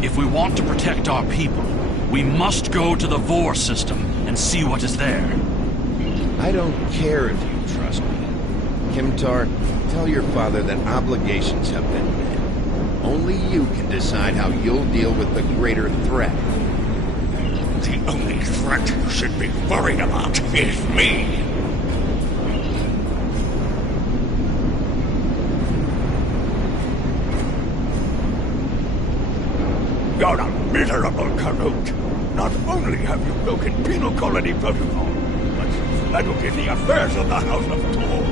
If we want to protect our people, we must go to the ps4 system and see what is there. I don't care if you trust me. Kimtar, tell your father that obligations have been met. Only you can decide how you'll deal with the greater threat. The only threat you should be worried about is me. You're a miserable Karut. Not only have you broken penal colony protocol, but you've That'll get the affairs of the House of Toll.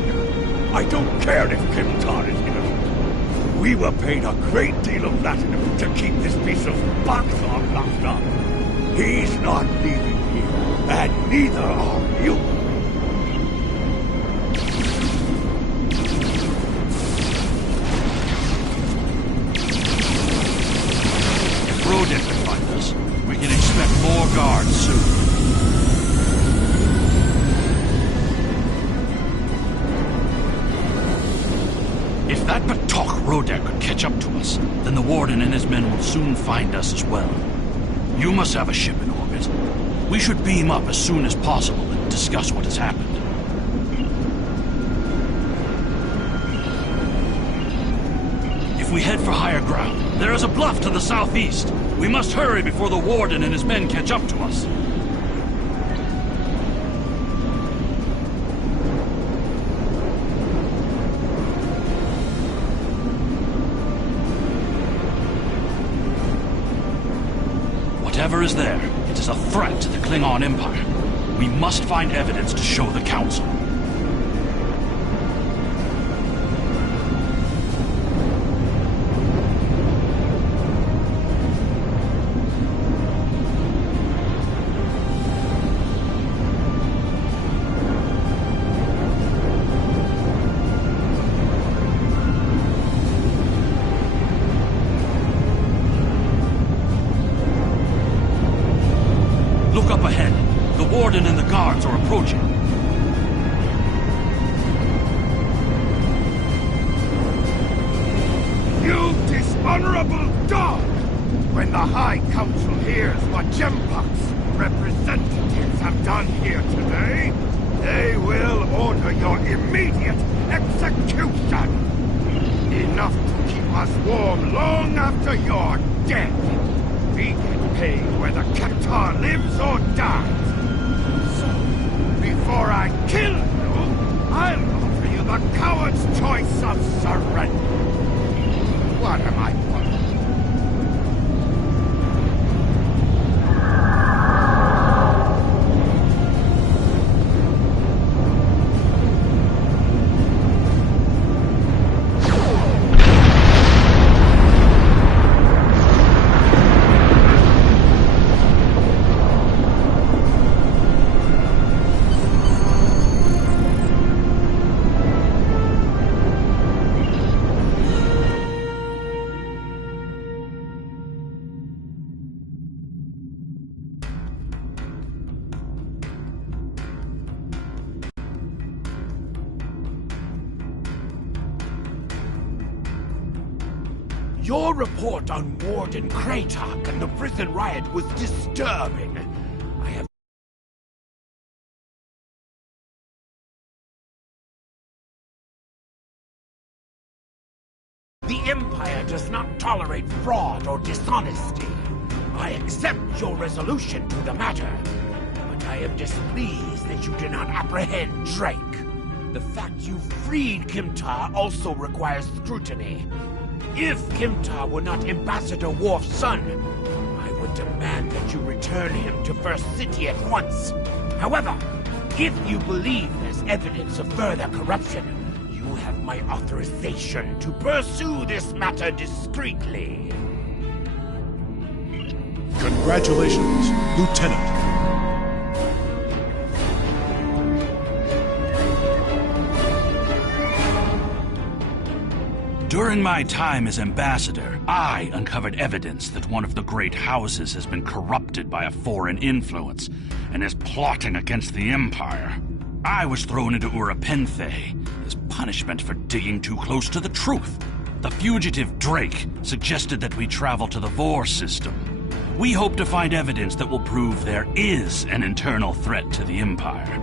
I don't care if Kimtar is innocent. We were paid a great deal of latinum to keep this piece of buckthorn locked up. He's not leaving here, and neither are you. If Rodin can find us, we can expect more guards soon. If that Batok Rodek could catch up to us, then the Warden and his men will soon find us as well. You must have a ship in orbit. We should beam up as soon as possible and discuss what has happened. If we head for higher ground, there is a bluff to the southeast. We must hurry before the Warden and his men catch up to us. Whatever is there, it is a threat to the Klingon Empire. We must find evidence to show the Council. Look up ahead. The Warden and the guards are approaching. You dishonorable dog! When the High Council hears what Jempak's representatives have done here today, they will order your immediate execution! Enough to keep us warm long after you're dead. We get paid whether Qatar lives or dies. So, before I kill you, I'll offer you the coward's choice of surrender. What am I worth? Your report on Warden Kratok and the prison riot was disturbing. I have... The Empire does not tolerate fraud or dishonesty. I accept your resolution to the matter, but I am displeased that you did not apprehend Drake. The fact you freed Kimtar also requires scrutiny. If Kimtar were not Ambassador Worf's son, I would demand that you return him to First City at once. However, if you believe there's evidence of further corruption, you have my authorization to pursue this matter discreetly. Congratulations, Lieutenant. During my time as ambassador, I uncovered evidence that one of the great houses has been corrupted by a foreign influence and is plotting against the Empire. I was thrown into Urapenthe as punishment for digging too close to the truth. The fugitive Drake suggested that we travel to the Vor system. We hope to find evidence that will prove there is an internal threat to the Empire.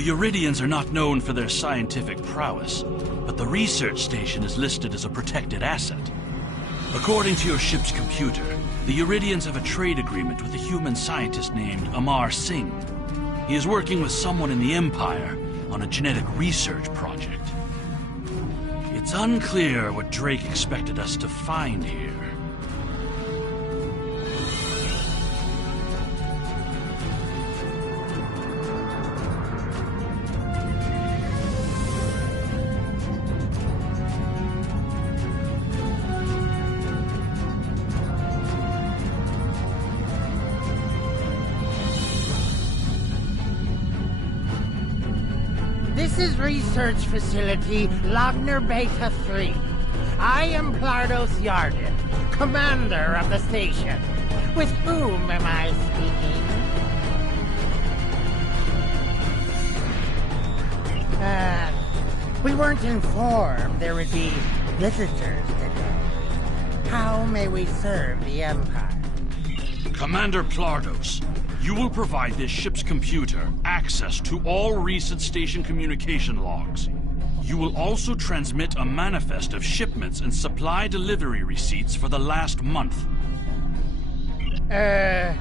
The Uridians are not known for their scientific prowess, but the research station is listed as a protected asset. According to your ship's computer, the Uridians have a trade agreement with a human scientist named Amar Singh. He is working with someone in the Empire on a genetic research project. It's unclear what Drake expected us to find here. This is Research Facility Logner Beta 3. I am Plardos Yarden, commander of the station. With whom am I speaking? We weren't informed there would be visitors today. How may we serve the Empire? Commander Plardos, you will provide this ship's computer access to all recent station communication logs. You will also transmit a manifest of shipments and supply delivery receipts for the last month. Well,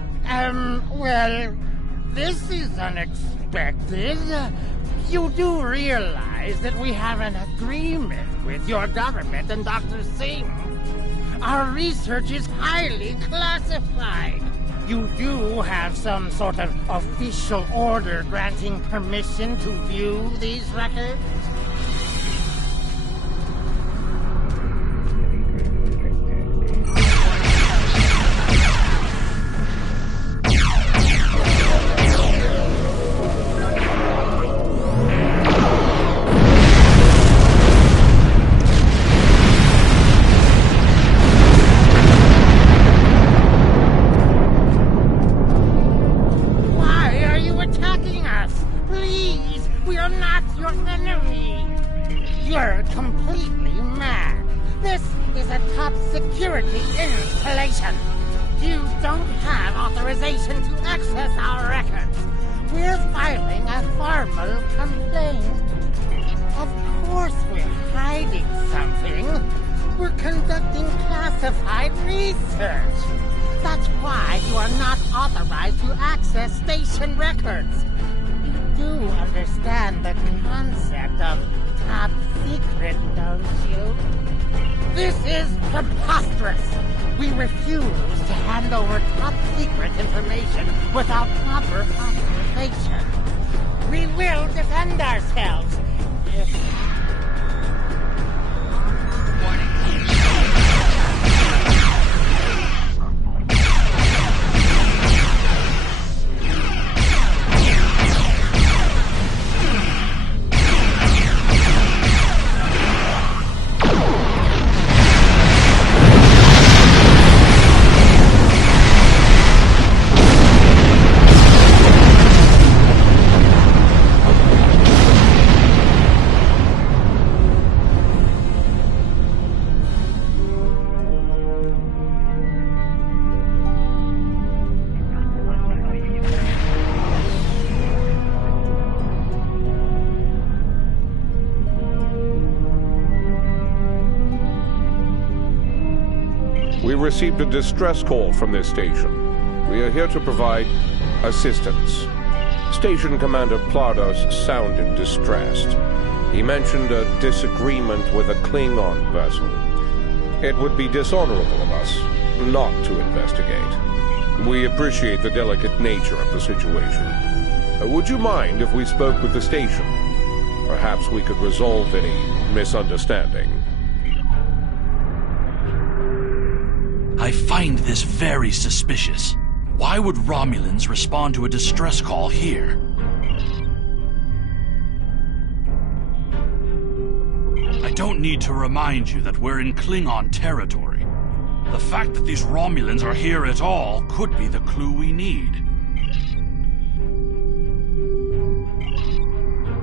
this is unexpected. You do realize that we have an agreement with your government and Dr. Singh. Our research is highly classified. You do have some sort of official order granting permission to view these records? You're completely mad. This is a top security installation. You don't have authorization to access our records. We're filing a formal complaint. Of course we're hiding something. We're conducting classified research. That's why you are not authorized to access station records. You do understand the concept of top secret, don't you? This is preposterous. We refuse to hand over top secret information without proper authorization. We will defend ourselves. We received a distress call from this station. We are here to provide assistance. Station Commander Plardos sounded distressed. He mentioned a disagreement with a Klingon vessel. It would be dishonorable of us not to investigate. We appreciate the delicate nature of the situation. Would you mind if we spoke with the station? Perhaps we could resolve any misunderstanding. I find this very suspicious. Why would Romulans respond to a distress call here? I don't need to remind you that we're in Klingon territory. The fact that these Romulans are here at all could be the clue we need.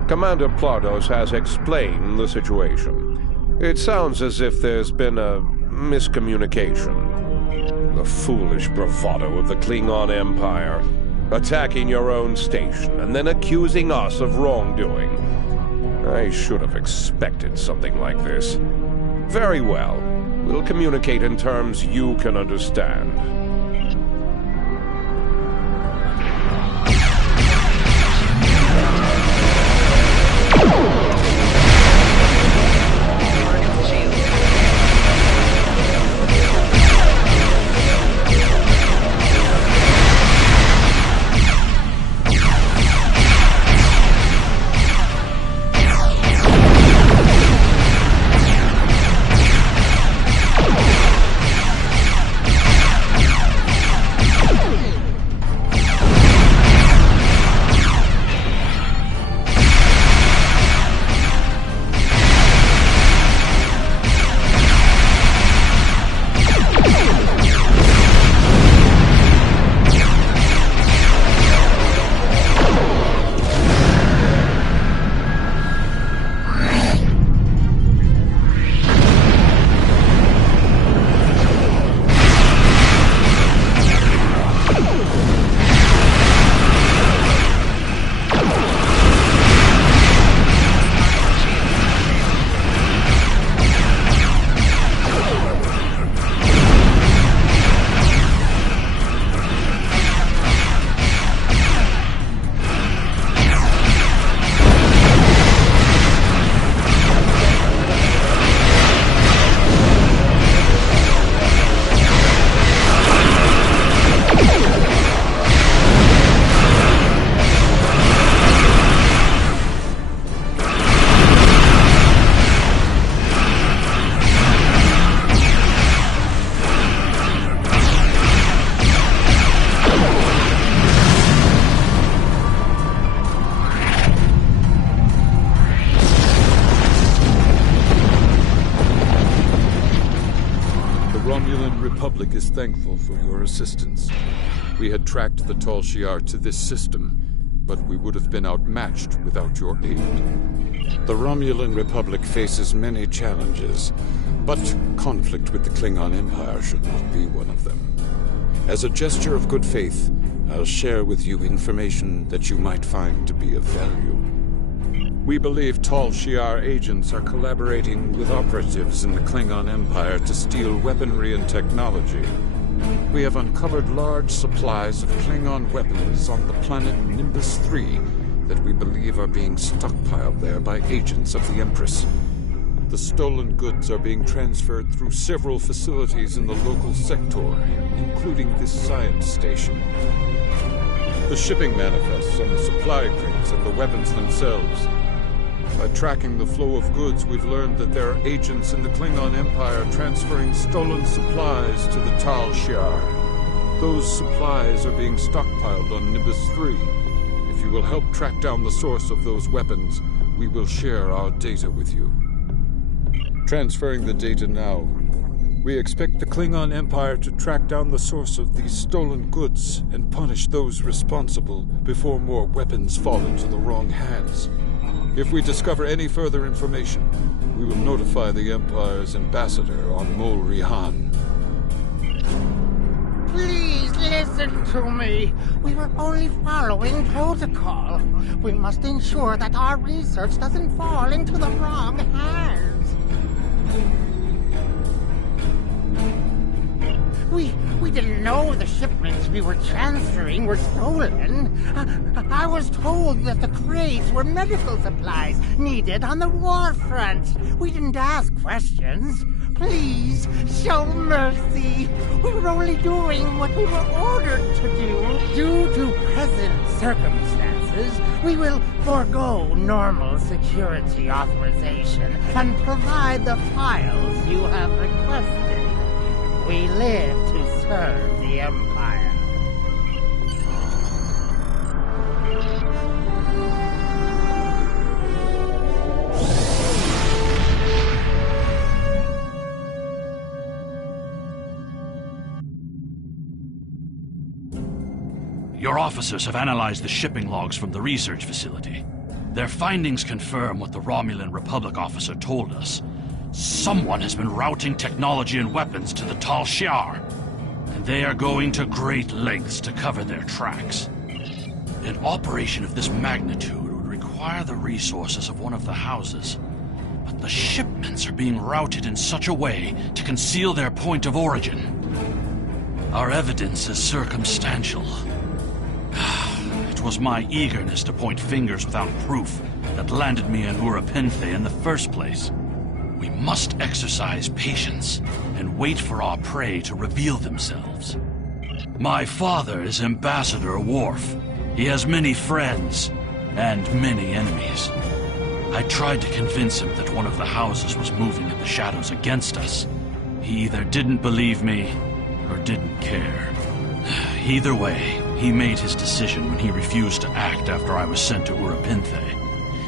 Commander Plardos has explained the situation. It sounds as if there's been a miscommunication. The foolish bravado of the Klingon Empire. Attacking your own station and then accusing us of wrongdoing. I should have expected something like this. Very well. We'll communicate in terms you can understand. Is thankful for your assistance. We had tracked the Tal Shiar to this system, but we would have been outmatched without your aid. The Romulan Republic faces many challenges, but conflict with the Klingon Empire should not be one of them. As a gesture of good faith, I'll share with you information that you might find to be of value. We believe Tal Shiar agents are collaborating with operatives in the Klingon Empire to steal weaponry and technology. We have uncovered large supplies of Klingon weapons on the planet Nimbus 3 that we believe are being stockpiled there by agents of the Empress. The stolen goods are being transferred through several facilities in the local sector, including this science station. The shipping manifests on the supply crates and the weapons themselves. By tracking the flow of goods, we've learned that there are agents in the Klingon Empire transferring stolen supplies to the Tal Shiar. Those supplies are being stockpiled on Nimbus 3. If you will help track down the source of those weapons, we will share our data with you. Transferring the data now. We expect the Klingon Empire to track down the source of these stolen goods and punish those responsible before more weapons fall into the wrong hands. If we discover any further information, we will notify the Empire's ambassador on Mol Rihan. Please listen to me. We were only following protocol. We must ensure that our research doesn't fall into the wrong hands. We didn't know the shipments we were transferring were stolen. I was told that the crates were medical supplies needed on the war front. We didn't ask questions. Please, show mercy. We were only doing what we were ordered to do. Due to present circumstances, we will forego normal security authorization and provide the files you have requested. We live to serve the Empire. Your officers have analyzed the shipping logs from the research facility. Their findings confirm what the Romulan Republic officer told us. Someone has been routing technology and weapons to the Tal Shiar, and they are going to great lengths to cover their tracks. An operation of this magnitude would require the resources of one of the houses. But the shipments are being routed in such a way to conceal their point of origin. Our evidence is circumstantial. It was my eagerness to point fingers without proof that landed me in Urapinthe in the first place. We must exercise patience and wait for our prey to reveal themselves. My father is Ambassador Worf. He has many friends and many enemies. I tried to convince him that one of the houses was moving in the shadows against us. He either didn't believe me or didn't care. Either way, he made his decision when he refused to act after I was sent to Urapinthe.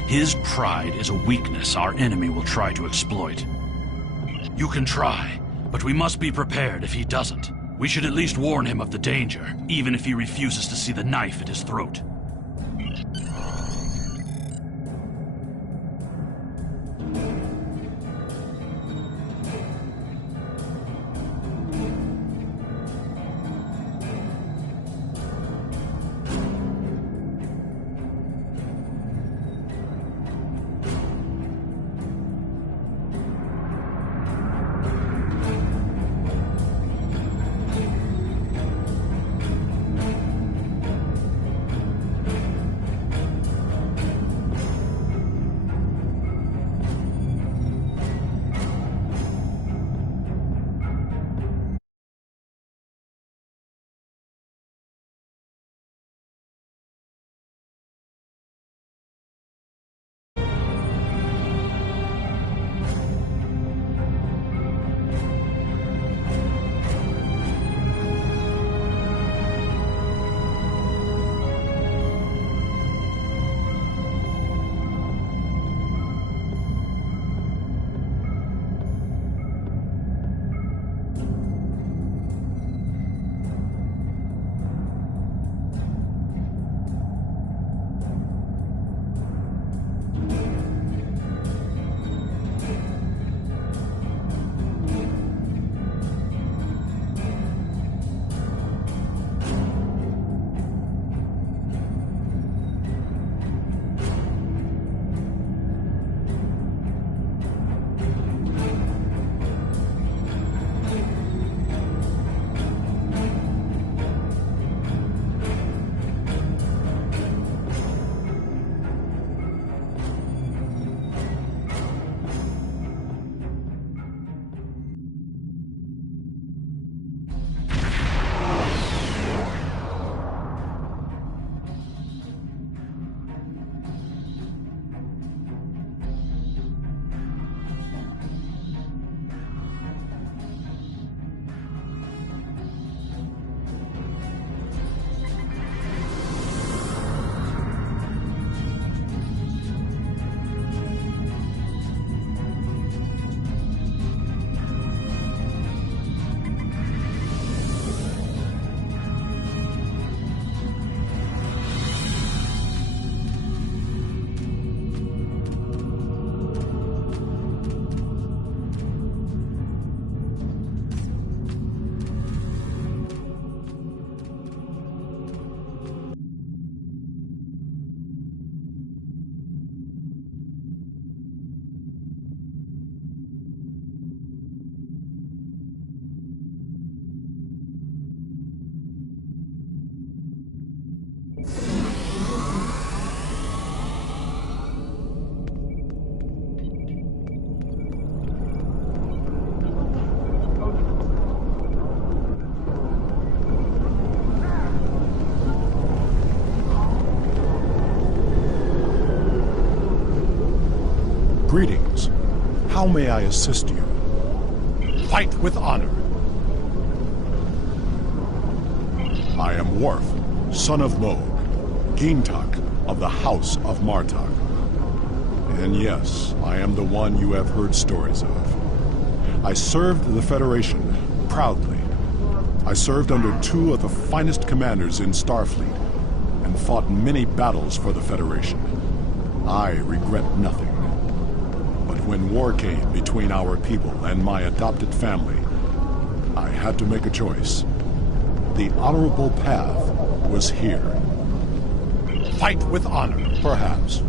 His pride is a weakness our enemy will try to exploit. You can try, but we must be prepared if he doesn't. We should at least warn him of the danger, even if he refuses to see the knife at his throat. Greetings. How may I assist you? Fight with honor. I am Worf, son of Mo, Gintak of the House of Martok. And yes, I am the one you have heard stories of. I served the Federation proudly. I served under two of the finest commanders in Starfleet and fought many battles for the Federation. I regret nothing. But when war came between our people and my adopted family, I had to make a choice. The honorable path was here. fight with honor. Perhaps.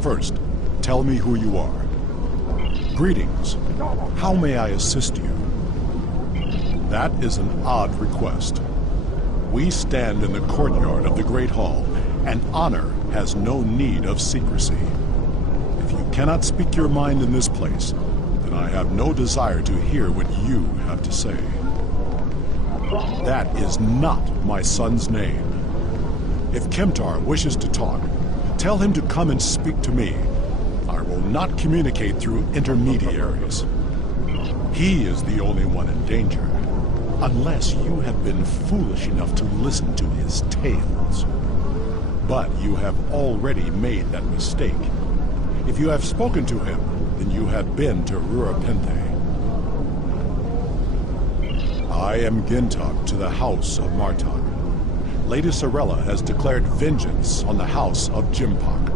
First, tell me who you are. Greetings. How may I assist you? That is an odd request. We stand in the courtyard of the Great Hall, and honor has no need of secrecy. If you cannot speak your mind in this place, then I have no desire to hear what you have to say. That is not my son's name. If Kemtar wishes to talk, tell him to come and speak to me. I will not communicate through intermediaries. He is the only one in danger, unless you have been foolish enough to listen to his tales. But you have already made that mistake. If you have spoken to him, then you have been to Rurapente. I am Gintok to the House of Martok. Lady Sorella has declared vengeance on the House of Jimpak.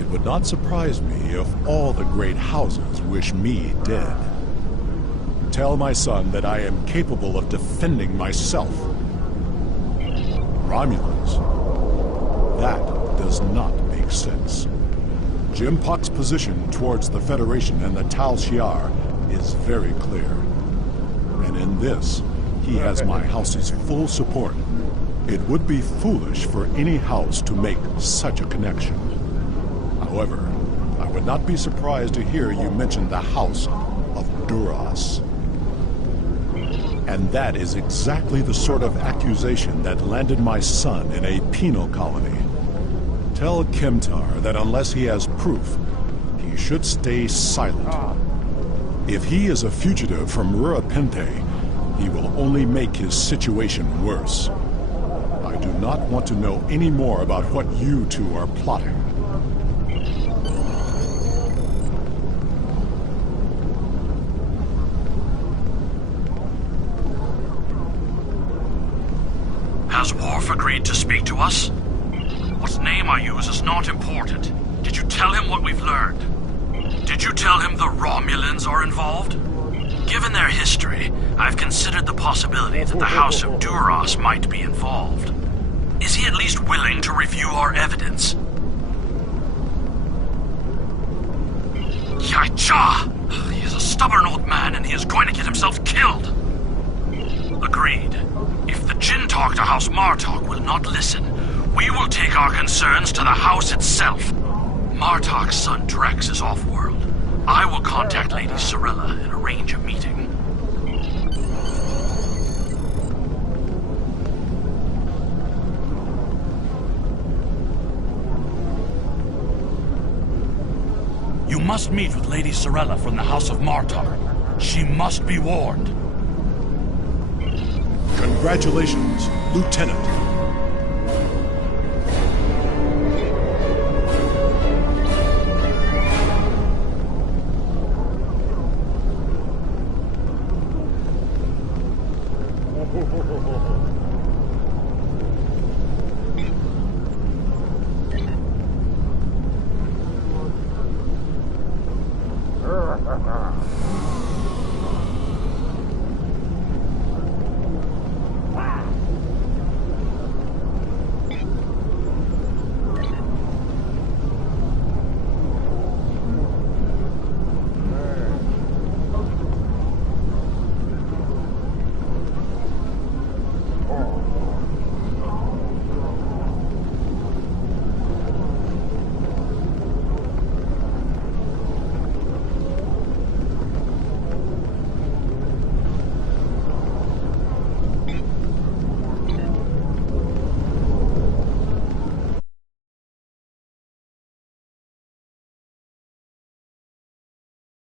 It would not surprise me if all the great houses wish me dead. Tell my son that I am capable of defending myself. Romulans? That does not make sense. Jimpak's position towards the Federation and the Tal Shiar is very clear. And in this, he has my house's full support. It would be foolish for any house to make such a connection. However, I would not be surprised to hear you mention the House of Duras. And that is exactly the sort of accusation that landed my son in a penal colony. Tell Kemtar that unless he has proof, he should stay silent. If he is a fugitive from Rurapente, he will only make his situation worse. I do not want to know any more about what you two are plotting. Has Worf agreed to speak to us? What name I use is not important. Did you tell him what we've learned? Did you tell him the Romulans are involved? Given their history, I've considered the possibility that the House of Duras might be involved. Is he at least willing to review our evidence? Yaicha! He is a stubborn old man and he is going to get himself killed. Agreed. If the Jinn talk to House Martok will not listen, we will take our concerns to the house itself. Martok's son Drex is off-world. I will contact Lady Sorella and arrange a meeting. You must meet with Lady Sorella from the House of Martok. She must be warned. Congratulations, Lieutenant.